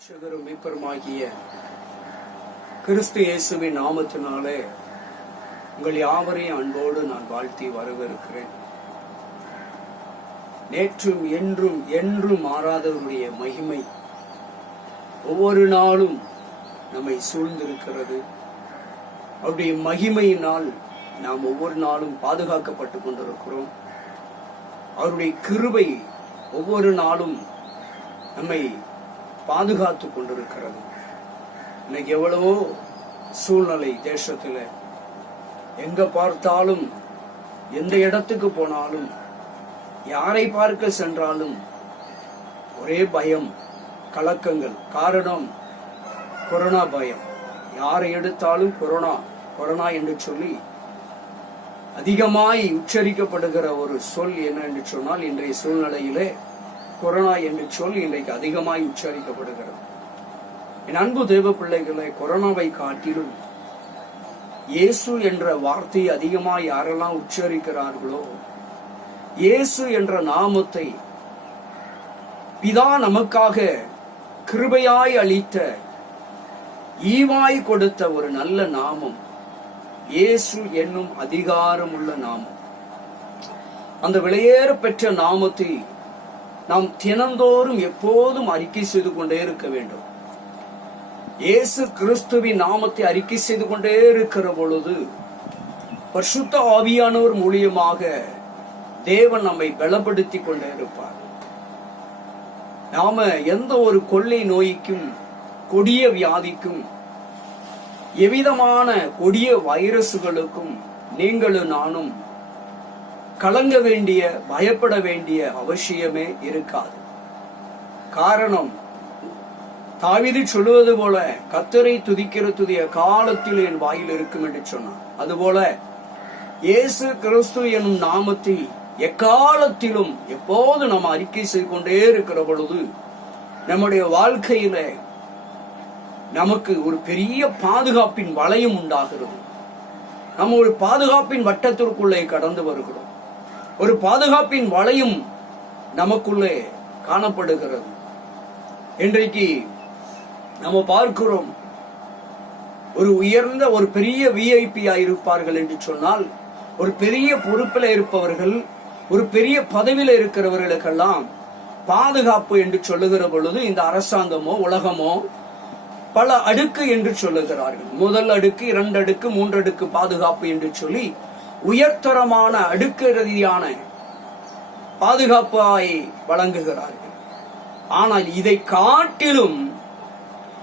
இரட்சகரும் மீட்பருமாகிய கிறிஸ்து இயேசுவின் நாமத்தினாலே உங்கள் யாவரையும் அன்போடு நான் வாழ்த்தி வரவேற்கிறேன். நேற்றும் என்றும் என்றும் மாறாதவருடைய மகிமை ஒவ்வொரு நாளும் நம்மை சூழ்ந்திருக்கிறது. அவருடைய மகிமையினால் நாம் ஒவ்வொரு நாளும் பாதுகாக்கப்பட்டு கொண்டிருக்கிறோம். அவருடைய கிருபை ஒவ்வொரு நாளும் நம்மை பாதுகாத்து கொண்டிருக்கிறது. இன்னைக்கு எவ்வளவோ சூழ்நிலை தேசத்துல எங்க பார்த்தாலும், எந்த இடத்துக்கு போனாலும், யாரை பார்க்க சென்றாலும் ஒரே பயம், கலக்கங்கள். காரணம் கொரோனா பயம். யாரை எடுத்தாலும் கொரோனா கொரோனா என்று சொல்லி அதிகமாய் உச்சரிக்கப்படுகிற ஒரு சொல் என்ன என்று சொன்னால், இன்றைய சூழ்நிலையிலே கொரோனா என்று சொல் இன்றைக்கு அதிகமாய் உச்சரிக்கப்படுகிறது. என் அன்பு தேவ பிள்ளைகளை, கொரோனாவை காட்டிலும் இயேசு என்ற வார்த்தையை அதிகமாய் யாரெல்லாம் உச்சரிக்கிறார்களோ, இயேசு என்ற நாமத்தை பிதா நமக்காக கிருபையாய் அளித்த, ஈவாய் கொடுத்த ஒரு நல்ல நாமம் இயேசு என்னும் அதிகாரம் உள்ள நாமம். அந்த விலையேற பெற்ற நாமத்தை நாம் தினந்தோறும் எப்போதும் அறிக்கை செய்து கொண்டே இருக்க வேண்டும். இயேசு கிறிஸ்துவின் நாமத்தை அறிக்கை செய்து கொண்டே இருக்கிற பொழுது பரிசுத்த ஆவியானவர் மூலியமாக தேவன் நம்மை பலப்படுத்தி கொண்டே இருப்பார். நாம எந்த ஒரு கொள்ளை நோய்க்கும், கொடிய வியாதிக்கும், எவ்விதமான கொடிய வைரசுகளுக்கும் நீங்களும் நானும் கலங்க வேண்டிய, பயப்பட வேண்டிய அவசியமே இருக்காது. காரணம், தாவீது சொல்லுவது போல, கர்த்தரை துதிக்கிற துதிய காலத்தில் என் வாயில் இருக்கும் என்று சொன்னார். அதுபோல இயேசு கிறிஸ்து எனும் நாமத்தை எக்காலத்திலும் எப்போது நாம் அறிக்கை செய்து கொண்டே இருக்கிற பொழுது நம்முடைய வாழ்க்கையில நமக்கு ஒரு பெரிய பாதுகாப்பின் வளையம் உண்டாகிறது. நம்ம ஒரு பாதுகாப்பின் வட்டத்திற்குள்ளே கடந்து வருகிறோம். ஒரு பாதுகாப்பின் வளையம் நமக்குள்ளே காணப்படுகிறது. இன்றைக்கு நம்ம பார்க்கிறோம், ஒரு உயர்ந்த, ஒரு பெரிய விஐபி இருப்பார்கள் என்று சொன்னால், ஒரு பெரிய பொறுப்பில் இருப்பவர்கள், ஒரு பெரிய பதவியில் இருக்கிறவர்களுக்கெல்லாம் பாதுகாப்பு என்று சொல்லுகிற பொழுது இந்த அரசாங்கமோ உலகமோ பல அடுக்கு என்று சொல்லுகிறார்கள். முதல் அடுக்கு, 2 அடுக்கு, 3 அடுக்கு பாதுகாப்பு என்று சொல்லி உயர்தரமான அடுக்கு ரீதியான பாதுகாப்பாய் வழங்குகிறார்கள். ஆனால் இதை காட்டிலும்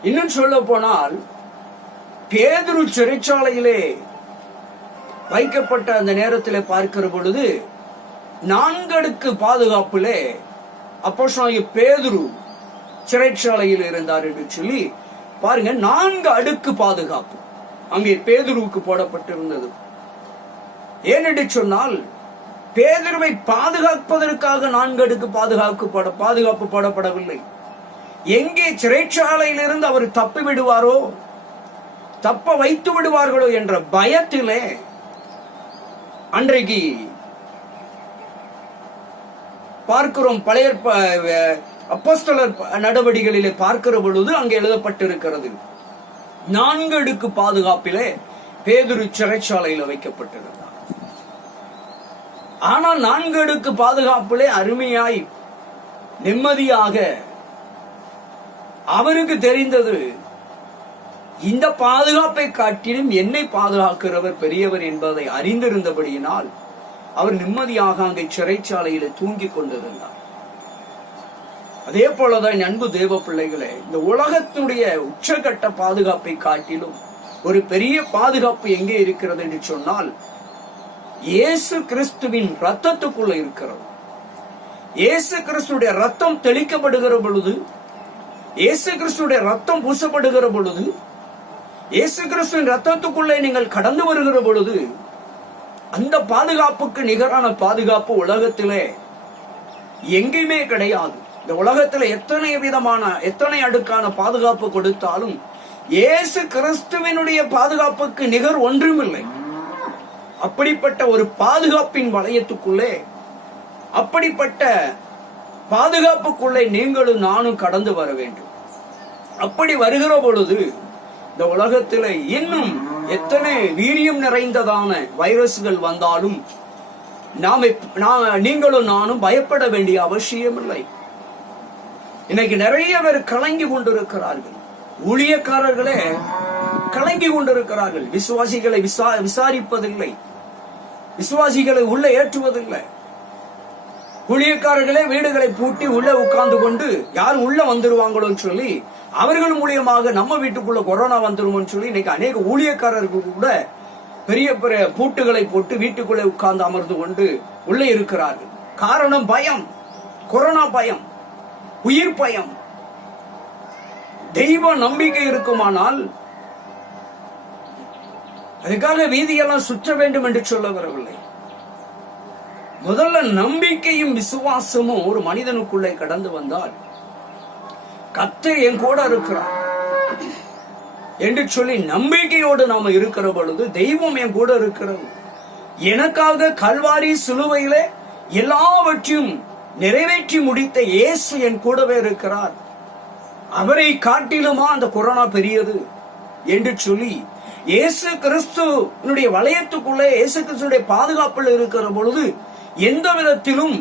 இன்னும் சொல்ல போனால், பேதுரு சிறைச்சாலையிலே வைக்கப்பட்ட அந்த நேரத்திலே பார்க்கிற பொழுது 4 அடுக்கு பாதுகாப்பிலே அப்போஸ்தலனாகிய பேதுரு சிறைச்சாலையில் இருந்தார் என்று சொல்லி பாருங்க. 4 அடுக்கு பாதுகாப்பு அங்கே பேதுருவுக்கு போடப்பட்டிருந்தது. ஏனென்று சொன்னால், பேதுருவை பாதுகாப்பதற்காக 4 அடுக்கு பாதுகாப்பு போடப்படவில்லை. எங்கே சிறைச்சாலையிலிருந்து அவர் தப்பி விடுவாரோ, தப்ப வைத்து விடுவார்களோ என்ற பயத்திலே அன்றைக்கு பார்க்கிறோம். பழைய அப்போஸ்தலர் நடவடிக்கைகளிலே பார்க்கிற பொழுது அங்கே எழுதப்பட்டிருக்கிறது, 4 அடுக்கு பாதுகாப்பிலே பேதுரு சிறைச்சாலையில வைக்கப்பட்டிருந்தார். ஆனால் 4 அடுக்கு பாதுகாப்பிலே அருமையாய் நிம்மதியாக அவருக்கு தெரிந்தது, இந்த பாதுகாப்பை காட்டிலும் என்னை பாதுகாக்கிறவர் பெரியவர் என்பதை அறிந்திருந்தபடியினால் அவர் நிம்மதியாக அங்கே சிறைச்சாலையில தூங்கிக் கொண்டிருந்தார். அதே போலதான் அன்பு தேவ பிள்ளைகளே, இந்த உலகத்தினுடைய உச்சகட்ட பாதுகாப்பை காட்டிலும் ஒரு பெரிய பாதுகாப்பு எங்கே இருக்கிறது என்று சொன்னால், இயேசு கிறிஸ்துவின் ரத்தத்துக்குள்ள இருக்கிறது. இயேசு கிறிஸ்துடைய ரத்தம் தெளிக்கப்படுகிற பொழுது, இயேசு கிறிஸ்துடைய ரத்தம் பூசப்படுகிற பொழுது, இயேசு கிறிஸ்துவின் ரத்தத்துக்குள்ளே நீங்கள் கடந்து வருகிற பொழுது, அந்த பாதுகாப்புக்கு நிகரான பாதுகாப்பு உலகத்திலே எங்கேயுமே கிடையாது. இந்த உலகத்துல எத்தனை அடுக்கான பாதுகாப்பு கொடுத்தாலும் இயேசு கிறிஸ்துவினுடைய பாதுகாப்புக்கு நிகர் ஒன்றுமில்லை. அப்படிப்பட்ட ஒரு பாதுகாப்பின் வளையத்துக்குள்ளே, அப்படிப்பட்ட பாதுகாப்புக்குள்ளே நீங்களும் நானும் கடந்து வர வேண்டும். அப்படி வருகிற பொழுது இந்த உலகத்துல இன்னும் எத்தனை வீரியம் நிறைந்ததான வைரஸ்கள் வந்தாலும் நீங்களும் நானும் பயப்பட வேண்டிய அவசியம் இல்லை. இன்னைக்கு நிறைய பேர் கலங்கி கொண்டிருக்கிறார்கள். ஊழியக்காரர்களே கலங்கி கொண்டிருக்கிறார்கள். விசுவாசிகளை விசாரிப்பதில்லை, விசுவாசிகளை உள்ள ஏற்றுவதில்லை. ஊழியக்காரர்களே வீடுகளை பூட்டி உள்ள உட்கார்ந்து கொண்டு யாரும் உள்ள வந்துருவாங்களோன்னு சொல்லி அவர்கள் மூலியமாக நம்ம வீட்டுக்குள்ள கொரோனா வந்துருமோன்னு சொல்லி இன்னைக்கு அநேக ஊழியக்காரர்கள் கூட பெரிய பெரிய பூட்டுகளை போட்டு வீட்டுக்குள்ளே உட்கார்ந்து அமர்ந்து கொண்டு உள்ளே இருக்கிறார்கள். காரணம் பயம், கொரோனா பயம், உயிர் பயம். தெய்வ நம்பிக்கை இருக்குமானால் அதுக்காக வீதியெல்லாம் சுற்ற வேண்டும் என்று சொல்ல வரவில்லை. முதல்ல நம்பிக்கையும் விசுவாசமும் ஒரு மனிதனுக்குள்ளே கடந்து வந்தால் கர்த்தர் என் கூட இருக்கிறார் என்று சொல்லி நம்பிக்கையோடு நாம இருக்கிற பொழுது தெய்வம் என் கூட இருக்கிறது, எனக்காக கல்வாரி சிலுவையிலே எல்லாவற்றையும் நிறைவேற்றி முடித்த இயேசு என் கூடவே இருக்கிறார், அவரை காட்டிலுமா அந்த கொரோனா பெரியது என்று சொல்லி இயேசு கிறிஸ்துனுடைய வளையத்துக்குள்ளே இயேசு கிறிஸ்துடைய பாதுகாப்பில் இருக்கிற பொழுது எந்த விதத்திலும்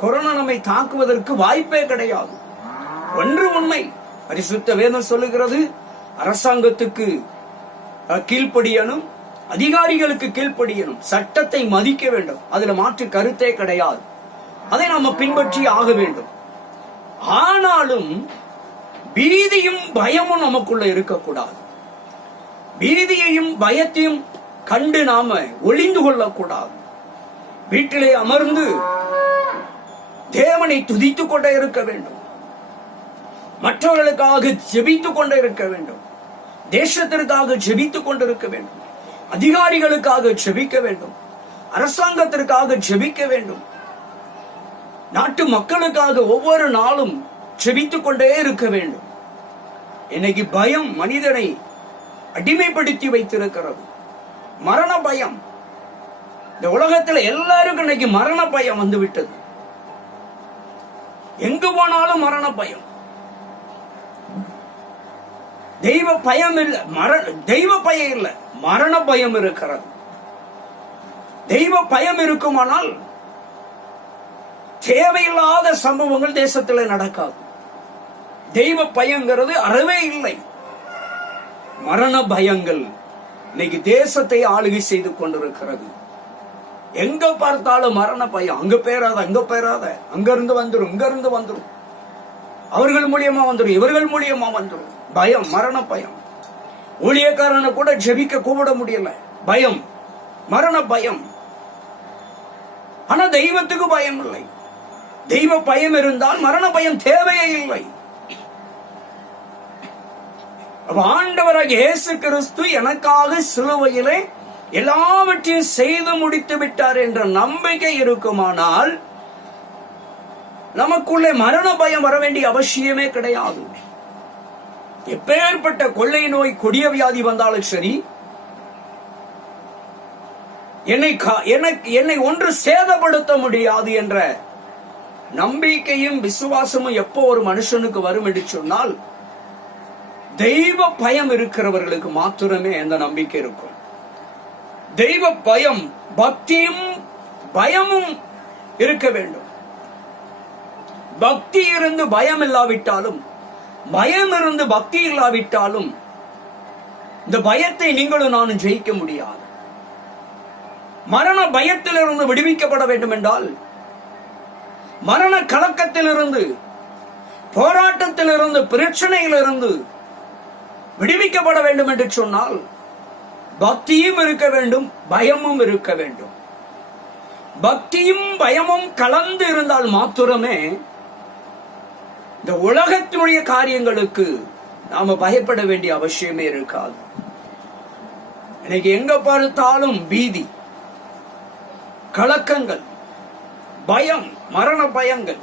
கொரோனா நம்மை தாக்குவதற்கு வாய்ப்பே கிடையாது. ஒன்று உண்மை, பரிசுத்த வேதம் சொல்லுகிறது, அரசாங்கத்துக்கு கீழ்ப்படியணும், அதிகாரிகளுக்கு கீழ்ப்படியணும், சட்டத்தை மதிக்க வேண்டும், அதுல மாற்று கருத்தே கிடையாது, அதை நாம பின்பற்றி ஆக வேண்டும். ஆனாலும் பீதியும் பயமும் நமக்குள்ள இருக்கக்கூடாது. பீதியையும் பயத்தையும் கண்டு நாம ஒளிந்து கொள்ளக்கூடாது. வீட்டிலே அமர்ந்து தேவனை துதித்துக் கொண்டே இருக்க வேண்டும், மற்றவர்களுக்காக ஜெபித்துக் கொண்டே இருக்க வேண்டும், தேசத்திற்காக ஜெபித்துக் கொண்டிருக்க வேண்டும், அதிகாரிகளுக்காக ஜெபிக்க வேண்டும், அரசாங்கத்திற்காக ஜெபிக்க வேண்டும், நாட்டு மக்களுக்காக ஒவ்வொரு நாளும் ஜெபித்துக் கொண்டே இருக்க வேண்டும். இன்னைக்கு பயம் மனிதனை அடிமைப்படுத்தி வைத்திருக்கிறது. மரண பயம், இந்த உலகத்தில் எல்லாருக்கும் இன்னைக்கு மரண பயம் வந்து விட்டது. எங்கு போனாலும் மரண பயம். தெய்வ பயம் இல்ல, தெய்வ பயம் இல்ல, மரண பயம் இருக்கிறது. தெய்வ பயம் இருக்குமானால் தேவையில்லாத சம்பவங்கள் தேசத்தில் நடக்காது. தெய்வ பயங்கிறது அறவே இல்லை. மரண பயங்கள் இன்னைக்கு தேசத்தை ஆளுகை செய்து கொண்டிருக்கிறது. எங்க பார்த்தாலும் மரண பயம். அங்க பேராத, அங்க பேராத, அங்க இருந்து வந்துடும், இங்க இருந்து வந்துடும், அவர்கள் மூலியமா வந்துடும், இவர்கள் மூலியமா வந்துடும். பயம், மரண பயம். ஊழியக்காரனை கூட ஜெபிக்க கூப்பிட முடியல, பயம், மரண பயம். ஆனா தெய்வத்துக்கு பயம் இல்லை. தெய்வ பயம் இருந்தால் மரண பயம் தேவையே இல்லை. ஆண்டவராகிய இயேசு கிறிஸ்து எனக்காக சிலுவையிலே எல்லாவற்றையும் செய்து முடித்து விட்டார் என்ற நம்பிக்கை இருக்குமானால் நமக்குள்ளே மரண பயம் வர வேண்டிய அவசியமே கிடையாது. எப்பேற்பட்ட கொள்ளை நோய், கொடிய வியாதி வந்தாலும் சரி, என்னை ஒன்று சேதப்படுத்த முடியாது என்ற நம்பிக்கையும் விசுவாசமும் எப்போ ஒரு மனுஷனுக்கு வரும் என்று சொன்னால் தெய்வ பயம் இருக்கிறவர்களுக்கு மாத்திரமே அந்த நம்பிக்கை இருக்கும். தெய்வ பயம், பக்தியும் பயமும் இருக்க வேண்டும். பக்தி இருந்து பயம் இல்லாவிட்டாலும், பயம் இருந்து பக்தி இல்லாவிட்டாலும் இந்த பயத்தை நீங்களும் நானும் ஜெயிக்க முடியாது. மரண பயத்திலிருந்து விடுவிக்கப்பட வேண்டும் என்றால், மரண கலக்கத்திலிருந்து, போராட்டத்திலிருந்து, பிரச்சனையிலிருந்து விடுவிக்கப்பட வேண்டும் என்று சொன்னால் பக்தியும் இருக்க வேண்டும், பயமும் இருக்க வேண்டும். பக்தியும் பயமும் கலந்து இருந்தால் மாத்திரமே இந்த உலகத்தினுடைய காரியங்களுக்கு நாம பயப்பட வேண்டிய அவசியமே இருக்காது. இன்னைக்கு எங்க பார்த்தாலும் பீதி, கலக்கங்கள், பயம், மரண பயங்கள்,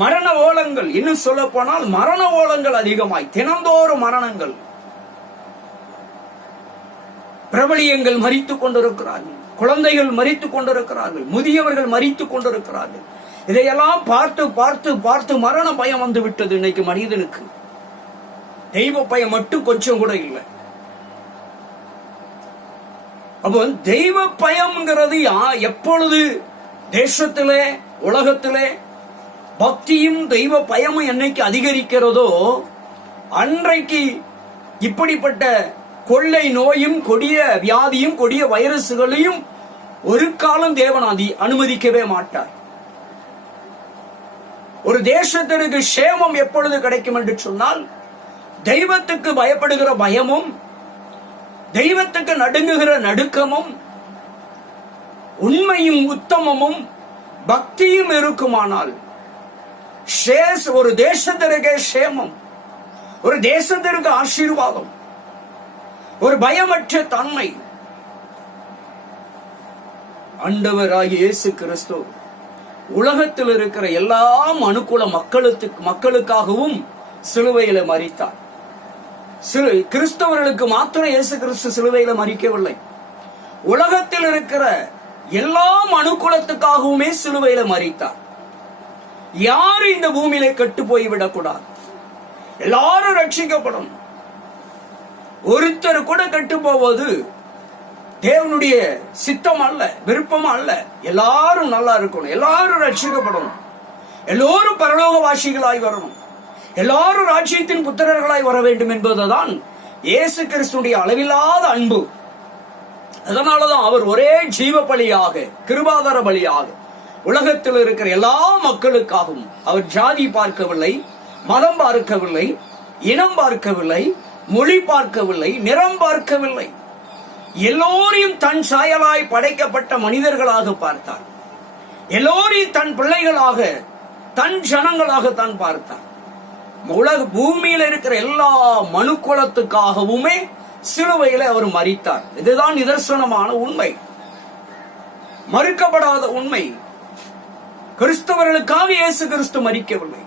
மரண ஓலங்கள். இன்னும் சொல்ல போனால் மரண ஓலங்கள் அதிகமாய், தினந்தோறும் மரணங்கள். பிரபலியங்கள் மரித்துக் கொண்டிருக்கிறார்கள், குழந்தைகள் மரித்துக் கொண்டிருக்கிறார்கள், முதியவர்கள் மரித்துக் கொண்டிருக்கிறார்கள். இதையெல்லாம் பார்த்து பார்த்து பார்த்து மரண பயம் வந்து விட்டது இன்னைக்கு மனிதனுக்கு. தெய்வ பயம் மட்டும் கொஞ்சம் கூட இல்லை. அப்போ தெய்வ பயம்ங்கிறது எப்பொழுது தேசத்திலே உலகத்திலே பக்தியும் தெய்வ பயமும் என்னைக்கு அதிகரிக்கிறதோ அன்றைக்கு இப்படிப்பட்ட கொள்ளை நோயும் கொடிய வியாதியும் கொடிய வைரசுகளையும் ஒரு காலம் தேவன் அனுமதிக்கவே மாட்டார். ஒரு தேசத்திற்கு சேமம் எப்பொழுது கிடைக்கும் என்று சொன்னால், தெய்வத்துக்கு பயப்படுகிற பயமும் தெய்வத்துக்கு நடுங்குகிற நடுக்கமும் உண்மையும் உத்தமமும் பக்தியும் இருக்குமானால் ஒரு தேசத்திற்கு சேமம், ஒரு தேசத்திற்கு ஆசீர்வாதம், ஒரு பயமற்ற தன்மை. ஆண்டவராகிய இயேசு கிறிஸ்து உலகத்தில் இருக்கிற எல்லா மனுக்குல மக்களுக்காகவும் சிலுவையில மரித்தார். கிறிஸ்தவர்களுக்கு மாத்திரம் இயேசு கிறிஸ்து சிலுவையில மரிக்கவில்லை, உலகத்தில் இருக்கிற எல்லா மனுக்குலத்துக்காகவுமே சிலுவையில மரித்தார். யாரும் இந்த பூமியில கெட்டு போய்விடக்கூடாது, எல்லாரும் ரட்சிக்கப்படும். ஒருத்தர் கூட கெட்டு போவது தேவனுடைய சித்தம் அல்ல, விருப்பம் அல்ல. எல்லாரும் நல்லா இருக்கணும், எல்லாரும் ரட்சிக்கப்படணும், எல்லோரும் பரலோகவாசிகளாய் வரணும், எல்லாரும் ராஜ்யத்தின் புத்திரர்களாய் வர வேண்டும் என்பதுதான் இயேசு கிறிஸ்துடைய அளவில்லாத அன்பு. அதனாலதான் அவர் ஒரே ஜீவ பலியாக, கிருபாதார பலியாக உலகத்தில் இருக்கிற எல்லா மக்களுக்காகவும் அவர் ஜாதி பார்க்கவில்லை, மதம் பார்க்கவில்லை, இனம் பார்க்கவில்லை, மொழி பார்க்கவில்லை, நிறம் பார்க்கவில்லை. எல்லோரையும் தன் சாயலாய் படைக்கப்பட்ட மனிதர்களாக பார்த்தார். எல்லோரையும் தன் பிள்ளைகளாக, தன் ஜனங்களாக தான் பார்த்தார். உலக பூமியில இருக்கிற எல்லா மனுக்குலத்துக்காகவுமே சிலுவையில அவர் மரித்தார். இதுதான் நிதர்சனமான உண்மை, மறுக்கப்படாத உண்மை. கிறிஸ்தவர்களுக்காக இயேசு கிறிஸ்து மரிக்கவில்லை.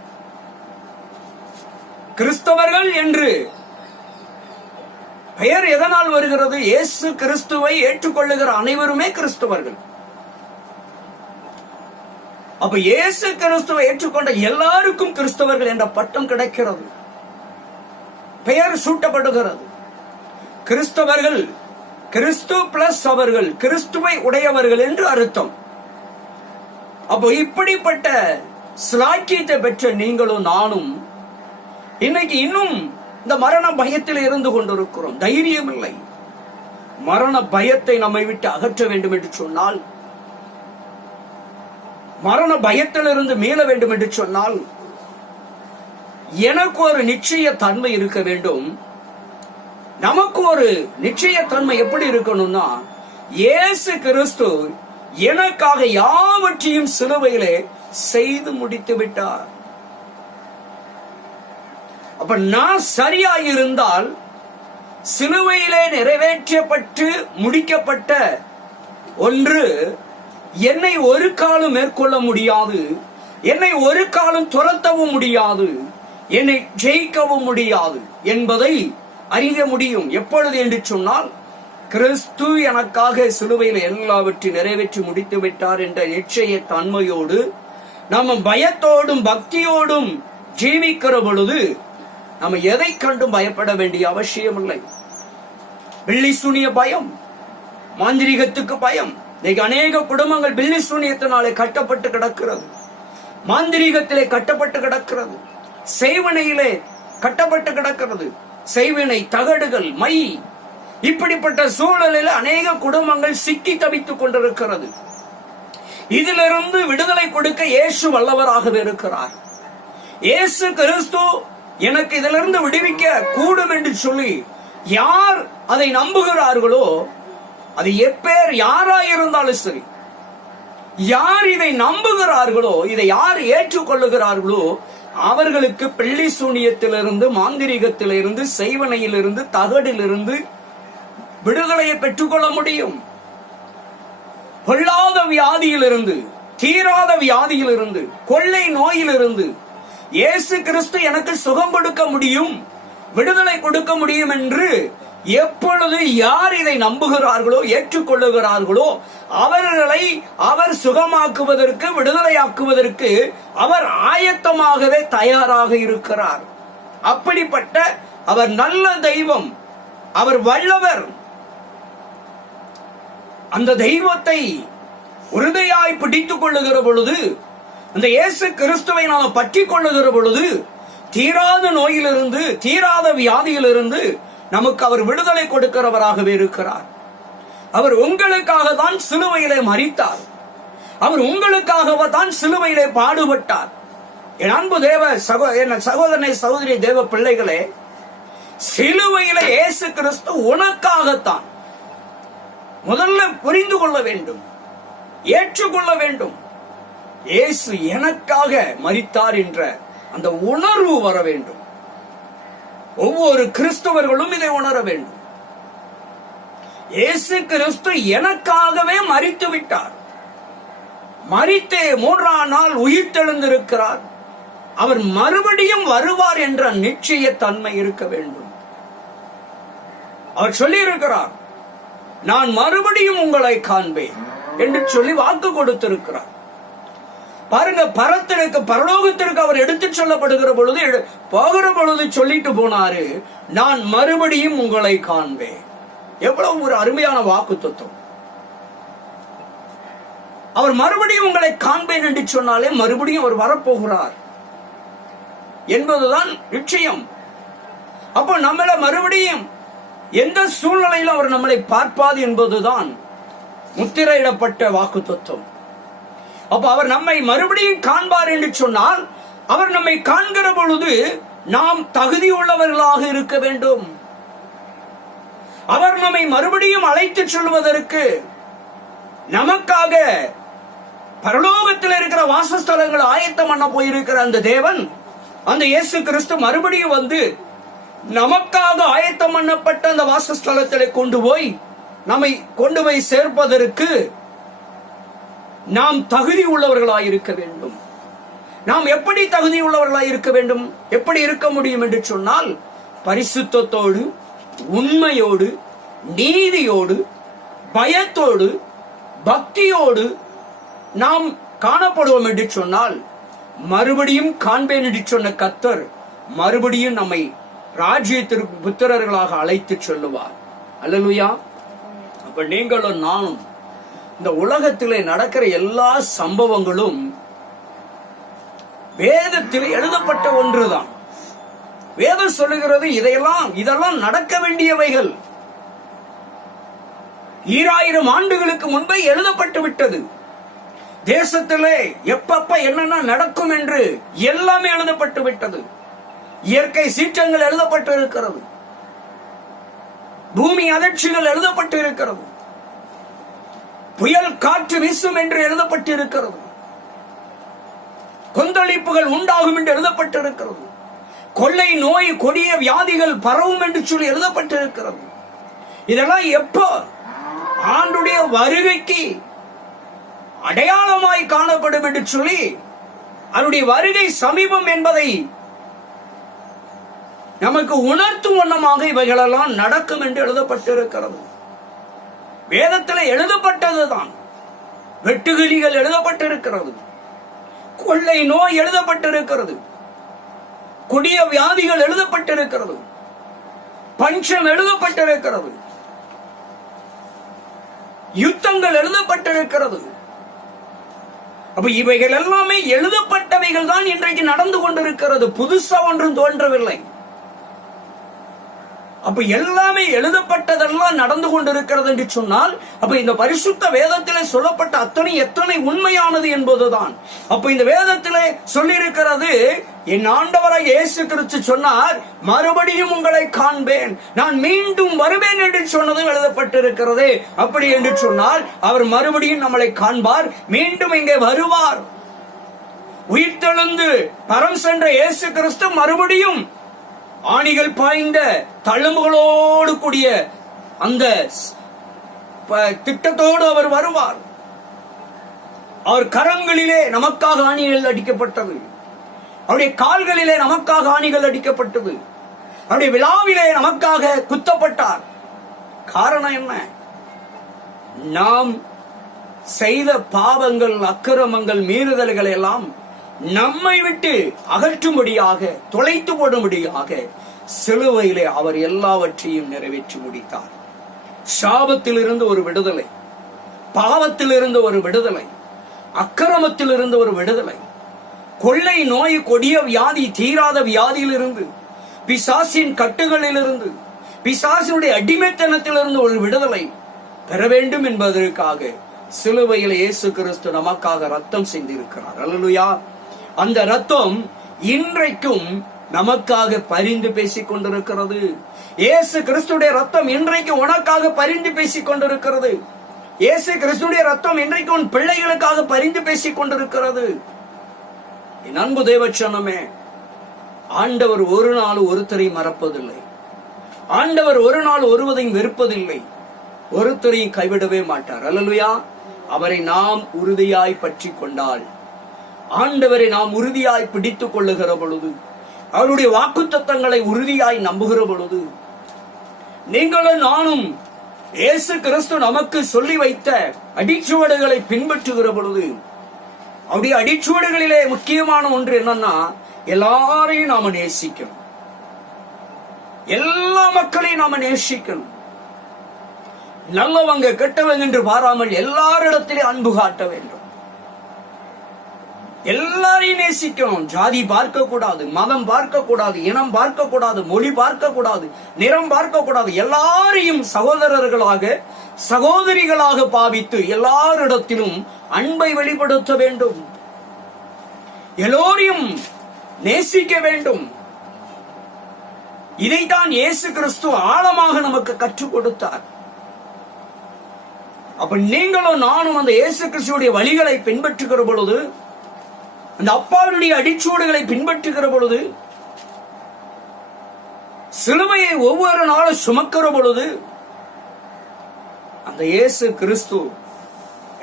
கிறிஸ்தவர்கள் என்று பெயர் எதனால் வருகிறது? இயேசு கிறிஸ்துவை ஏற்றுக்கொள்ளுகிற அனைவருமே கிறிஸ்தவர்கள். அப்ப இயேசு கிறிஸ்துவை ஏற்றுக்கொண்ட எல்லாருக்கும் கிறிஸ்தவர்கள் என்ற பட்டம் கிடைக்கிறது, பெயர் சூட்டப்படுகிறது. கிறிஸ்தவர்கள், கிறிஸ்து பிளஸ் அவர்கள், கிறிஸ்துவை உடையவர்கள் என்று அர்த்தம். அப்போ இப்படிப்பட்ட ஸ்லாக்கியத்தை பெற்ற நீங்களும் நானும் இன்னைக்கு இன்னும் இந்த மரண பயத்தில் இருந்து கொண்டிருக்கிறோம். தைரியம் இல்லை. மரண பயத்தை நம்மை விட்டு அகற்ற வேண்டும் என்று சொன்னால், மரண பயத்திலிருந்து மீள வேண்டும் என்று சொன்னால், எனக்கு ஒரு நிச்சய தன்மை இருக்க வேண்டும். நமக்கு ஒரு நிச்சய தன்மை எப்படி இருக்கணும்னா, இயேசு கிறிஸ்து எனக்காக யாவற்றையும் சிலுவையிலே செய்து முடித்து விட்டார். அப்ப நான் சரியாயிருந்தால் சிலுவையிலே நிறைவேற்றப்பட்டு முடிக்கப்பட்ட ஒன்று என்னை ஒரு காலம் மேற்கொள்ள முடியாது, என்னை ஒரு காலம் துரத்தவும் முடியாது, என்னை ஜெயிக்கவும் முடியாது என்பதை அறிய முடியும். எப்பொழுது என்று சொன்னால், கிறிஸ்து எனக்காக சிலுவையில் எல்லாவற்றையும் நிறைவேற்றி முடித்து விட்டார் என்ற நிச்சய தன்மையோடு நம்ம பயத்தோடும் பக்தியோடும் ஜீவிக்கிற பொழுது நம்ம எதை கண்டும் பயப்பட வேண்டிய அவசியம் இல்லை. பில்லி சூனிய பயம், மாந்திரிகத்துக்கு பயம். இன்னைக்கு அநேக குடும்பங்கள் பில்லி சூனியத்தினாலே கட்டப்பட்டு கிடக்கிறது, மாந்திரிகத்திலே கட்டப்பட்டு கிடக்கிறது, செய்வனையிலே கட்டப்பட்டு கிடக்கிறது. செய்வினை, தகடுகள், மை, இப்படிப்பட்ட சூழலில் அநேக குடும்பங்கள் சிக்கி தவித்துக் கொண்டிருக்கிறது. இதிலிருந்து விடுதலை கொடுக்க இயேசு வல்லவராகவே இருக்கிறார். இயேசு கிறிஸ்து எனக்கு இதிலிருந்து விடுவிக்க கூடும் என்று சொல்லி யார் அதை நம்புகிறார்களோ, அது எப்பேர் யாராயிருந்தாலும் சரி, யார் இதை நம்புகிறார்களோ, இதை யார் ஏற்றுக்கொள்ளுகிறார்களோ, அவர்களுக்கு பில்லி சூனியத்திலிருந்து, மாந்திரிகத்திலிருந்து, செய்வனையிலிருந்து, தகடிலிருந்து விடுதலையை பெற்றுக்கொள்ள முடியும். கொள்ளாத வியாதியிலிருந்து, தீராத வியாதியிலிருந்து, கொள்ளை நோயிலிருந்து இயேசு கிறிஸ்து எனக்கு சுகம் கொடுக்க முடியும், விடுதலை கொடுக்க முடியும் என்று எப்பொழுது யார் இதை நம்புகிறார்களோ, ஏற்றுக்கொள்ளுகிறார்களோ, அவர்களை அவர் சுகமாக்குவதற்கு, விடுதலையாக்குவதற்கு அவர் ஆயத்தமாகவே தயாராக இருக்கிறார். அப்படிப்பட்ட அவர் நல்ல தெய்வம், அவர் வல்லவர். அந்த தெய்வத்தை உறுதியாய் பிடித்துக் கொள்ளுகிற பொழுது, அந்த இயேசு கிறிஸ்துவை நாம் பற்றி கொள்ளுகிற பொழுது, தீராத நோயிலிருந்து, தீராத வியாதியிலிருந்து நமக்கு அவர் விடுதலை கொடுக்கிறவராகவே இருக்கிறார். அவர் உங்களுக்காக தான் சிலுவையிலே மரித்தார். அவர் உங்களுக்காக தான் சிலுவையிலே பாடுபட்டார். என் அன்பு தேவ சகோதரனை சகோதரி தேவ பிள்ளைகளே, சிலுவையிலே இயேசு கிறிஸ்து உனக்காகத்தான். முதல்ல புரிந்து கொள்ள வேண்டும், ஏற்றுக்கொள்ள வேண்டும். இயேசு எனக்காக மரித்தார் என்ற அந்த உணர்வு வர வேண்டும். ஒவ்வொரு கிறிஸ்தவர்களும் இதை உணர வேண்டும். இயேசு கிறிஸ்து எனக்காகவே மரித்து விட்டார். மரித்தே 3ஆம் நாள் உயிர் தெழுந்திருக்கிறார். அவர் மறுபடியும் வருவார் என்ற நிச்சய தன்மை இருக்க வேண்டும். அவர் சொல்லி இருக்கிறார், நான் மறுபடியும் உங்களை காண்பேன் என்று சொல்லி வாக்கு கொடுத்திருக்கிறார். பாருங்க, பரலோகத்திற்கு அவர் எடுத்துச் சொல்லப்படுகிற பொழுது, போகிற பொழுது சொல்லிட்டு போனாரு, நான் மறுபடியும் உங்களை காண்பேன். எவ்வளவு ஒரு அருமையான வாக்கு தத்துவம். அவர் மறுபடியும் உங்களை காண்பேன் என்று சொன்னாலே மறுபடியும் அவர் வரப்போகிறார் என்பதுதான் நிச்சயம். அப்போ நம்மள மறுபடியும் எந்த சூழ்நிலையிலும் அவர் நம்மளை பார்ப்பாது என்பதுதான் முத்திரையிடப்பட்ட வாக்கு தத்துவம். அப்ப அவர் நம்மை மறுபடியும் காண்பார் என்று சொன்னால், அவர் நம்மை காண்கிற பொழுது நாம் தகுதி உள்ளவர்களாக இருக்க வேண்டும். அவர் நம்மை மறுபடியும் அழைத்து சொல்வதற்கு நமக்காக பரலோகத்தில் இருக்கிற வாசஸ்தலங்கள் ஆயத்தம் பண்ண போயிருக்கிற அந்த தேவன், அந்த இயேசு கிறிஸ்து மறுபடியும் வந்து நமக்காக ஆயத்தம் பண்ணப்பட்ட அந்த வாசஸ்தலத்திலே நம்மை கொண்டு போய் சேர்ப்பதற்கு நாம் தகுதி உள்ளவர்களாய் இருக்க வேண்டும். நாம் எப்படி தகுதி உள்ளவர்களாய் இருக்க வேண்டும்? எப்படி இருக்க முடியும் என்று சொன்னால், பரிசுத்தத்தோடு, உண்மையோடு, நீதியோடு, பயத்தோடு, பக்தியோடு நாம் காணப்படுவோம் என்று சொன்னால், மறுபடியும் காண்பேன் என்று சொன்ன கர்த்தர் மறுபடியும் நம்மை ராஜ்யத்திற்கு புத்திரர்களாக அழைத்து சொல்லுவார். அல்லேலூயா. அப்ப நீங்களும் நானும் இந்த உலகத்திலே நடக்கிற எல்லா சம்பவங்களும் வேதத்தில் எழுதப்பட்ட ஒன்றுதான். வேதம் சொல்லுகிறது, இதெல்லாம் நடக்க வேண்டியவைகள். 2000 ஆண்டுகளுக்கு முன்பே எழுதப்பட்டு விட்டது. தேசத்திலே எப்பப்ப என்னென்ன நடக்கும் என்று எல்லாமே எழுதப்பட்டு விட்டது. இயற்கை சீற்றங்கள் எழுதப்பட்டு இருக்கிறது. பூமி அதிர்ச்சிகள் எழுதப்பட்டு இருக்கிறது. புயல் காற்று வீசும் என்று எழுதப்பட்டிருக்கிறது. கொந்தளிப்புகள் உண்டாகும் என்று எழுதப்பட்டிருக்கிறது. கொள்ளை நோய், கொடிய வியாதிகள் பரவும் என்று சொல்லி எழுதப்பட்டிருக்கிறது. இதெல்லாம் எப்போ? ஆண்டுடைய வருகைக்கு அடையாளமாய் காணப்படும் என்று சொல்லி, அவருடைய வருகை சமீபம் என்பதை நமக்கு உணர்த்தும் வண்ணமாக இவைகளெல்லாம் நடக்கும் என்று எழுதப்பட்டிருக்கிறது. வேதத்தில் எழுதப்பட்டதுதான். வெட்டுக்கிளிகள் எழுதப்பட்டிருக்கிறது. கொள்ளை நோய் எழுதப்பட்டிருக்கிறது. கொடிய வியாதிகள் எழுதப்பட்டிருக்கிறது. பஞ்சம் எழுதப்பட்டிருக்கிறது. யுத்தங்கள் எழுதப்பட்டிருக்கிறது. அப்ப இவைகள் எல்லாமே எழுதப்பட்டவைகள் தான் இன்றைக்கு நடந்து கொண்டிருக்கிறது. புதுசா ஒன்றும் தோன்றவில்லை. அப்ப எல்லாமே எழுதப்பட்டதெல்லாம் நடந்து கொண்டிருக்கிறது என்று சொன்னால், அப்ப இந்த பரிசுத்த வேதத்திலே சொல்லப்பட்ட எத்தனை உண்மையானது என்பதுதான். அப்ப இந்த வேதத்திலே சொல்லி இருக்கிறது, என் ஆண்டவராய் இயேசு கிறிஸ்து சொன்னார், மறுபடியும் உங்களை காண்பேன், நான் மீண்டும் வருவேன் என்று சொன்னதும் எழுதப்பட்டிருக்கிறது. அப்படி என்று சொன்னால், அவர் மறுபடியும் நம்மளை காண்பார், மீண்டும் இங்கே வருவார். உயிர்த்தெழுந்து பரம் சென்ற இயேசு கிறிஸ்து மறுபடியும் ஆணிகள் பாய்ந்த தழும்புகளோடு கூடிய அந்த திட்டத்தோடு அவர் வருவார். அவர் கரங்களிலே நமக்காக ஆணிகள் அடிக்கப்பட்டது. அவருடைய கால்களிலே நமக்காக ஆணிகள் அடிக்கப்பட்டது. அவருடைய விழாவிலே நமக்காக குத்தப்பட்டார். காரணம் என்ன? நாம் செய்த பாவங்கள், அக்கிரமங்கள், மீறுதல்கள் எல்லாம் நம்மை விட்டு அகற்றும்படியாக, தொலைத்து போடும்படியாக சிலுவையிலே அவர் எல்லாவற்றையும் நிறைவேற்றி முடித்தார். சாபத்தில் இருந்து ஒரு விடுதலை, பாவத்தில் இருந்து ஒரு விடுதலை, அக்கிரமத்தில் இருந்து ஒரு விடுதலை, கொள்ளை நோய், கொடிய வியாதி, தீராத வியாதியிலிருந்து, பிசாசின் கட்டுகளிலிருந்து, பிசாசினுடைய அடிமைத்தனத்திலிருந்து ஒரு விடுதலை பெற வேண்டும் என்பதற்காக சிலுவையில் இயேசு கிறிஸ்து நமக்காக ரத்தம் சிந்திருக்கிறார். அல்லேலூயா. அந்த ரத்தம் இன்றைக்கும் நமக்காக பரிந்து பேசிக் கொண்டிருக்கிறது. இயேசு கிறிஸ்துடைய ரத்தம் இன்றைக்கு உனக்காக பரிந்து பேசிக் கொண்டிருக்கிறது. இயேசு கிறிஸ்துடைய ரத்தம் இன்றைக்கு உன் பிள்ளைகளுக்காக பரிந்து பேசிக் கொண்டிருக்கிறது. என் அன்பு தேவச்சனமே, ஆண்டவர் ஒரு நாள் ஒருத்தரை மறப்பதில்லை. ஆண்டவர் ஒரு நாள் ஒருவதையும் வெறுப்பதில்லை. ஒருத்தரையும் கைவிடவே மாட்டார். அல்லேலூயா. அவரை நாம் உறுதியாய் பற்றி கொண்டால், ஆண்டவரை நாம் உறுதியாய் பிடித்துக் கொள்ளுகிற பொழுது, அவருடைய வாக்குத்தத்தங்களை உறுதியாய் நம்புகிற பொழுது, நீங்களும் நானும் இயேசு கிறிஸ்து நமக்கு சொல்லி வைத்த அடிச்சுவடுகளை பின்பற்றுகிற பொழுது, அவருடைய அடிச்சுவடுகளிலே முக்கியமான ஒன்று என்னன்னா, எல்லாரையும் நாம நேசிக்கணும். எல்லா மக்களையும் நாம நேசிக்கணும். நல்லவங்க கெட்டவங்க என்று பாராமல் எல்லாரிடத்திலே அன்பு காட்ட வேண்டும். எல்லாரையும் நேசிக்கணும். ஜாதி பார்க்க கூடாது, மதம் பார்க்க கூடாது, இனம் பார்க்க கூடாது, மொழி பார்க்க கூடாது, நிறம் பார்க்க கூடாது. எல்லாரையும் சகோதரர்களாக, சகோதரிகளாக பாவித்து எல்லாரிடத்திலும் அன்பை வெளிப்படுத்த வேண்டும். எல்லோரையும் நேசிக்க வேண்டும். இதைத்தான் இயேசு கிறிஸ்து ஆழமாக நமக்கு கற்றுக் கொடுத்தார். அப்ப நீங்களும் நானும் அந்த இயேசு கிறிஸ்துடைய வழிகளை பின்பற்றுகிற பொழுது, அந்த அப்பாவுடைய அடிச்சோடுகளை பின்பற்றுகிற பொழுது, சிலுவையை ஒவ்வொரு நாளும் சுமக்கிற பொழுது, அந்த இயேசு கிறிஸ்து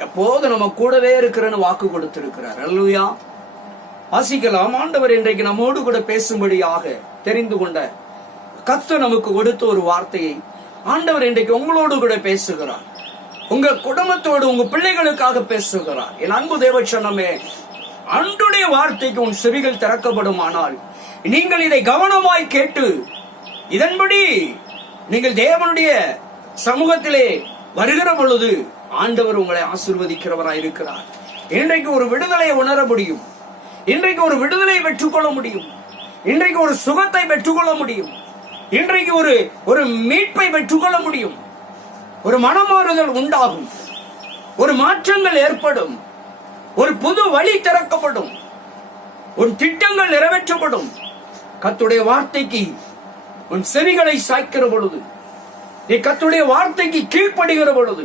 எப்போது நம்ம கூடவே இருக்கிறன்னு வாக்கு கொடுத்திருக்கிறார். அல்லேலூயா. வாசிக்கலாம். ஆண்டவர் இன்றைக்கு நம்மோடு கூட பேசும்படியாக தெரிந்து கொண்ட கர்த்தர் நமக்கு கொடுத்த ஒரு வார்த்தையை ஆண்டவர் இன்றைக்கு உங்களோடு கூட பேசுகிறார். உங்க குடும்பத்தோடு, உங்க பிள்ளைகளுக்காக பேசுகிறார். என் அன்பு தேவச்சனமே, அன்றுடைய வார்த்தைக்கு உன் செவிகள் திறக்கப்படுமானால், நீங்கள் இதை கவனமாய் கேட்டு இதன்படி நீங்கள் தேவனுடைய சமூகத்திலே வருகிற பொழுது ஆண்டவர் உங்களை ஆசீர்வதிக்கிறவராய் இருக்கிறார். இன்றைக்கு ஒரு விடுதலையை உணர முடியும். இன்றைக்கு ஒரு விடுதலையை பெற்றுக்கொள்ள முடியும். இன்றைக்கு ஒரு சுகத்தை பெற்றுக்கொள்ள முடியும். இன்றைக்கு ஒரு மீட்பை பெற்றுக்கொள்ள முடியும். ஒரு மனமாறுதல் உண்டாகும். ஒரு மாற்றங்கள் ஏற்படும். ஒரு புது வழி திறக்கப்படும். உன் திட்டங்கள் நிறைவேற்றப்படும். கர்த்தருடைய வார்த்தைக்கு உன் செவிகளை சாய்க்கிற பொழுது, நீ கர்த்தருடைய வார்த்தைக்கு கீழ்ப்படுகிற பொழுது,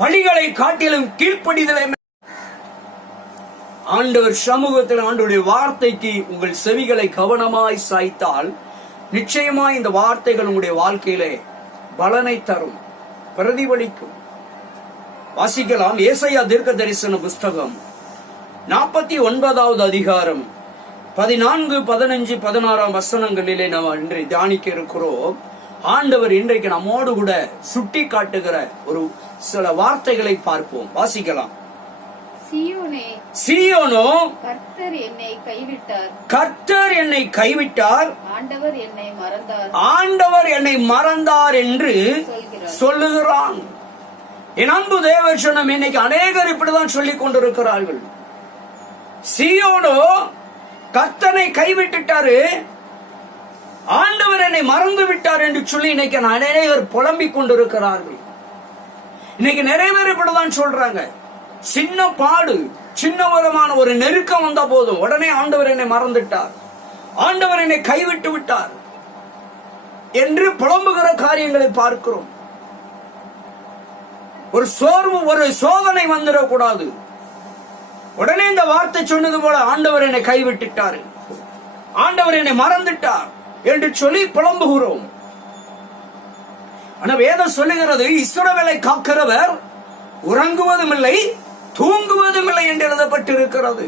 பலிகளை காட்டிலும் கீழ்ப்படிதலை ஆண்டவர் சமூகத்தில் ஆண்டவருடைய வார்த்தைக்கு உங்கள் செவிகளை கவனமாய் சாய்த்தால், நிச்சயமாய் இந்த வார்த்தைகள் உங்களுடைய வாழ்க்கையிலே பலனை தரும், பிரதிபலிக்கும். வாசிக்கலாம். ஏசாயா தீர்க்க தரிசன புஸ்தகம் 49வது அதிகாரம் 14, 15, 16 வசனங்களிலே நாம் இன்று தியானிக்க இருக்கிறோம். ஆண்டவர் இன்றைக்கு நம்மோடு கூட சுட்டி காட்டுகிற ஒரு சில வார்த்தைகளை பார்ப்போம். வாசிக்கலாம். சீயோனோ, கர்த்தர் என்னை கைவிட்டார், கர்த்தர் என்னை கைவிட்டார், ஆண்டவர் என்னை மறந்தார், ஆண்டவர் என்னை மறந்தார் என்று சொல்லுகிறான். என் அன்பு தேவச்சனம், இன்னைக்கு அநேகர் இப்படிதான் சொல்லிக் கொண்டிருக்கிறார்கள். சீயோனோ கர்த்தனை கைவிட்டுட்டாரு, ஆண்டவர் என்னை மறந்து விட்டார் என்று சொல்லி இன்னைக்கு அநேகர் புலம்பிக் கொண்டிருக்கிறார்கள். இன்னைக்கு நிறைய பேர் இப்படிதான் சொல்றாங்க. சின்ன பாடு, சின்ன விதமான ஒரு நெருக்கம் வந்த போதும் உடனே ஆண்டவர் என்னை மறந்துட்டார், ஆண்டவர் என்னை கைவிட்டு விட்டார் என்று புலம்புகிற காரியங்களை பார்க்கிறோம். ஒரு சோர்வு, ஒரு சோதனை வந்துடக்கூடாது. உடனே இந்த வார்த்தை சொன்னது போல ஆண்டவர் என்னை கைவிட்டுட்டார், ஆண்டவர் என்னை மறந்துட்டார் என்று சொல்லி புலம்புகிறோம். ஆனா வேதம் சொல்லுகிறது, இஸ்ரவேலை காக்கிறவர் உறங்குவதும் இல்லை, தூங்குவதும் இல்லை என்று எழுதப்பட்டிருக்கிறது.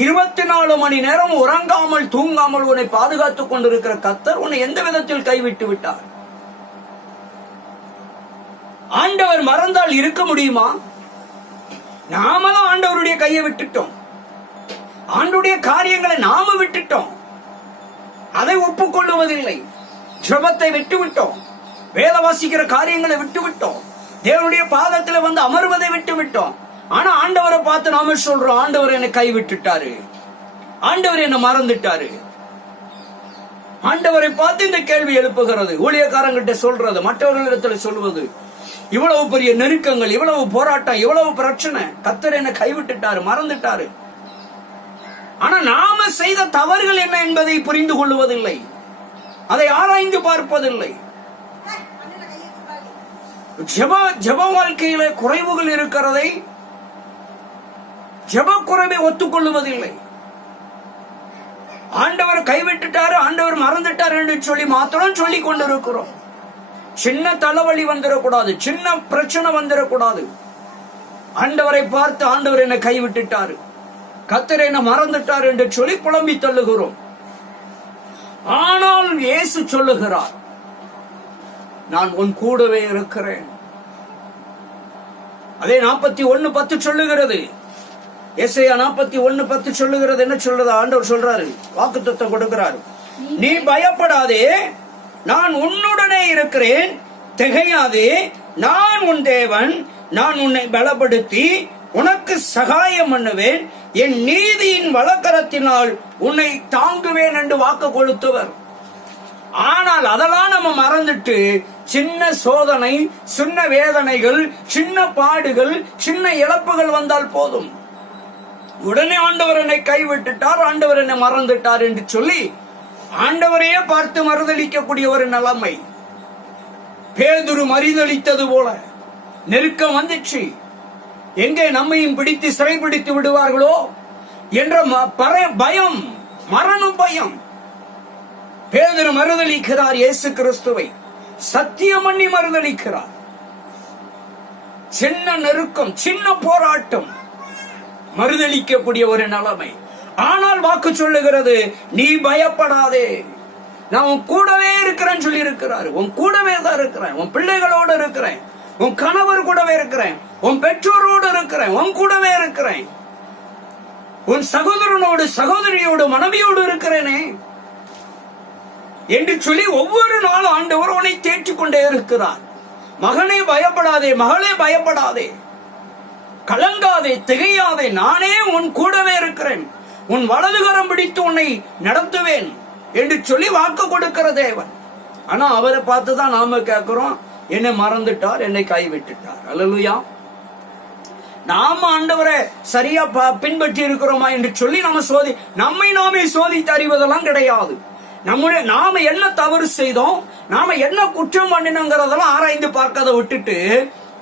24 மணி நேரம் உறங்காமல் தூங்காமல் உன்னை பாதுகாத்துக் கொண்டிருக்கிற கர்த்தர் உன்னை எந்த விதத்தில் கைவிட்டு விட்டார்? ஆண்டவர் மறந்தால் இருக்க முடியுமா? நாம தான் ஆண்டவருடைய கையை விட்டுட்டோம். ஆண்டவருடைய காரியங்களை நாம விட்டுட்டோம். அதை ஒப்புக்கொள்ளுவதில்லை. ஜெபத்தை விட்டுவிட்டோம், வேத வாசிக்கிற காரியங்களை விட்டுவிட்டோம், தேவனுடைய பாதத்தில் வந்து அமர்வதை விட்டுவிட்டோம். ஆனா ஆண்டவரை பார்த்து நாம சொல்றோம், ஆண்டவர் என்னை கைவிட்டுட்டாரு, ஆண்டவர் என்னை மறந்துட்டாரு. ஆண்டவரை பார்த்து இந்த கேள்வி எழுப்புகிறது, ஊழியக்காரங்கிட்ட சொல்றது, மற்றவர்களிடத்துல சொல்வது. இவ்வளவு பெரிய நெருக்கங்கள், இவ்வளவு போராட்டம், இவ்வளவு பிரச்சனை, கர்த்தர் என்னை கைவிட்டுட்டாரு, மறந்துட்டாரு. ஆனா நாம செய்த தவறுகள் என்ன என்பதை புரிந்து கொள்வதில்லை, அதை ஆராய்ந்து பார்ப்பதில்லை. ஜெப வாழ்க்கையில குறைவுகள் இருக்கிறதை, ஜெப குறைவை ஒத்துக்கொள்வதில்லை. ஆண்டவர் கைவிட்டுட்டாரு, ஆண்டவர் மறந்துட்டாரு என்று சொல்லி மாத்திரம் சொல்லி கொண்டிருக்கிறோம். சின்ன தலைவலி வந்துடக்கூடாது, சின்ன பிரச்சனை வந்துடக்கூடாது. ஆண்டவரை பார்த்து ஆண்டவர் என்னை கைவிட்டுட்டாரு, கர்த்தர் என்னை மறந்துட்டார் என்று சொல்லி புலம்பி தள்ளுகிறோம். ஆனால் இயேசு சொல்லுகிறார், நான் உன் கூடவே இருக்கிறேன். அதே 41:10 சொல்லுகிறது. எசையா 41:10 சொல்லுகிறது. என்ன சொல்றது? ஆண்டவர் சொல்றாரு, வாக்குத்தத்தம் கொடுக்கிறாரு. நீ பயப்படாதே, நான் உன்னுடனே இருக்கிறேன், திகையாதே, நான் உன் தேவன், நான் உன்னை பலப்படுத்தி உனக்கு சகாயம் பண்ணுவேன், என் நீதியின் வலக்கரத்தினால் உன்னை தாங்குவேன் என்று வாக்கு கொடுத்தவர். ஆனால் அதெல்லாம் நம்ம மறந்துட்டு சின்ன சோதனை, சின்ன வேதனைகள், சின்ன பாடுகள், சின்ன இழப்புகள் வந்தால் போதும், உடனே ஆண்டவர் என்னை கைவிட்டுட்டார், ஆண்டவர் என்னை மறந்துட்டார் என்று சொல்லி ஆண்டவரையே பார்த்து மறுதளிக்கக்கூடிய ஒரு நிலைமை. பேதுரு மறுதளித்தது போல நெருக்கம் வந்துச்சு. எங்கே நம்மையும் பிடித்து சிறைபிடித்து விடுவார்களோ என்ற பயம், மரணம் பயம். பேதுரு மறுதளிக்கிறார் இயேசு கிறிஸ்துவை, சத்தியம் பண்ணி மறுதளிக்கிறார். சின்ன நெருக்கம், சின்ன போராட்டம், மறுதளிக்கக்கூடிய ஒரு நிலைமை. ஆனால் வாக்கு சொல்லுகிறது, நீ பயப்படாதே, நான் உன் கூடவே இருக்கிறேன்னு சொல்லி இருக்கிறாரு. உன் கூடவே தான் இருக்கிறேன், உன் பிள்ளைகளோடு இருக்கிறேன், உன் கணவர் கூடவே இருக்கிறேன், உன் பெற்றோரோடு இருக்கிறேன், உன் கூடவே இருக்கிறேன், உன் சகோதரனோடு, சகோதரியோடு, மனைவியோடு இருக்கிறேனே என்று சொல்லி ஒவ்வொரு நாளும் ஆண்டவர் உன்னை தேற்றிக் கொண்டே இருக்கிறார். மகனே பயப்படாதே, மகளே பயப்படாதே, கலங்காதே, திகையாதே, நானே உன் கூடவே இருக்கிறேன், உன் வலதுகரம் பிடித்து உன்னை நடத்துவேன் என்று சொல்லி வாக்கு கொடுக்கிற தேவன். ஆனா அவரை பார்த்துதான் நாம கேட்கிறோம், என்னை மறந்துட்டார், என்னை கைவிட்டுட்டார். அல்லேலூயா. நாம ஆண்டவரை சரியா பின்பற்றி இருக்கிறோமா என்று சொல்லி நம்மை நாமே சோதித்து அறிவதெல்லாம் கிடையாது. நாம என்ன தவறு செய்தோம், நாம என்ன குற்றம் பண்ணினோங்கிறதெல்லாம் ஆராய்ந்து பார்க்கறத விட்டுட்டு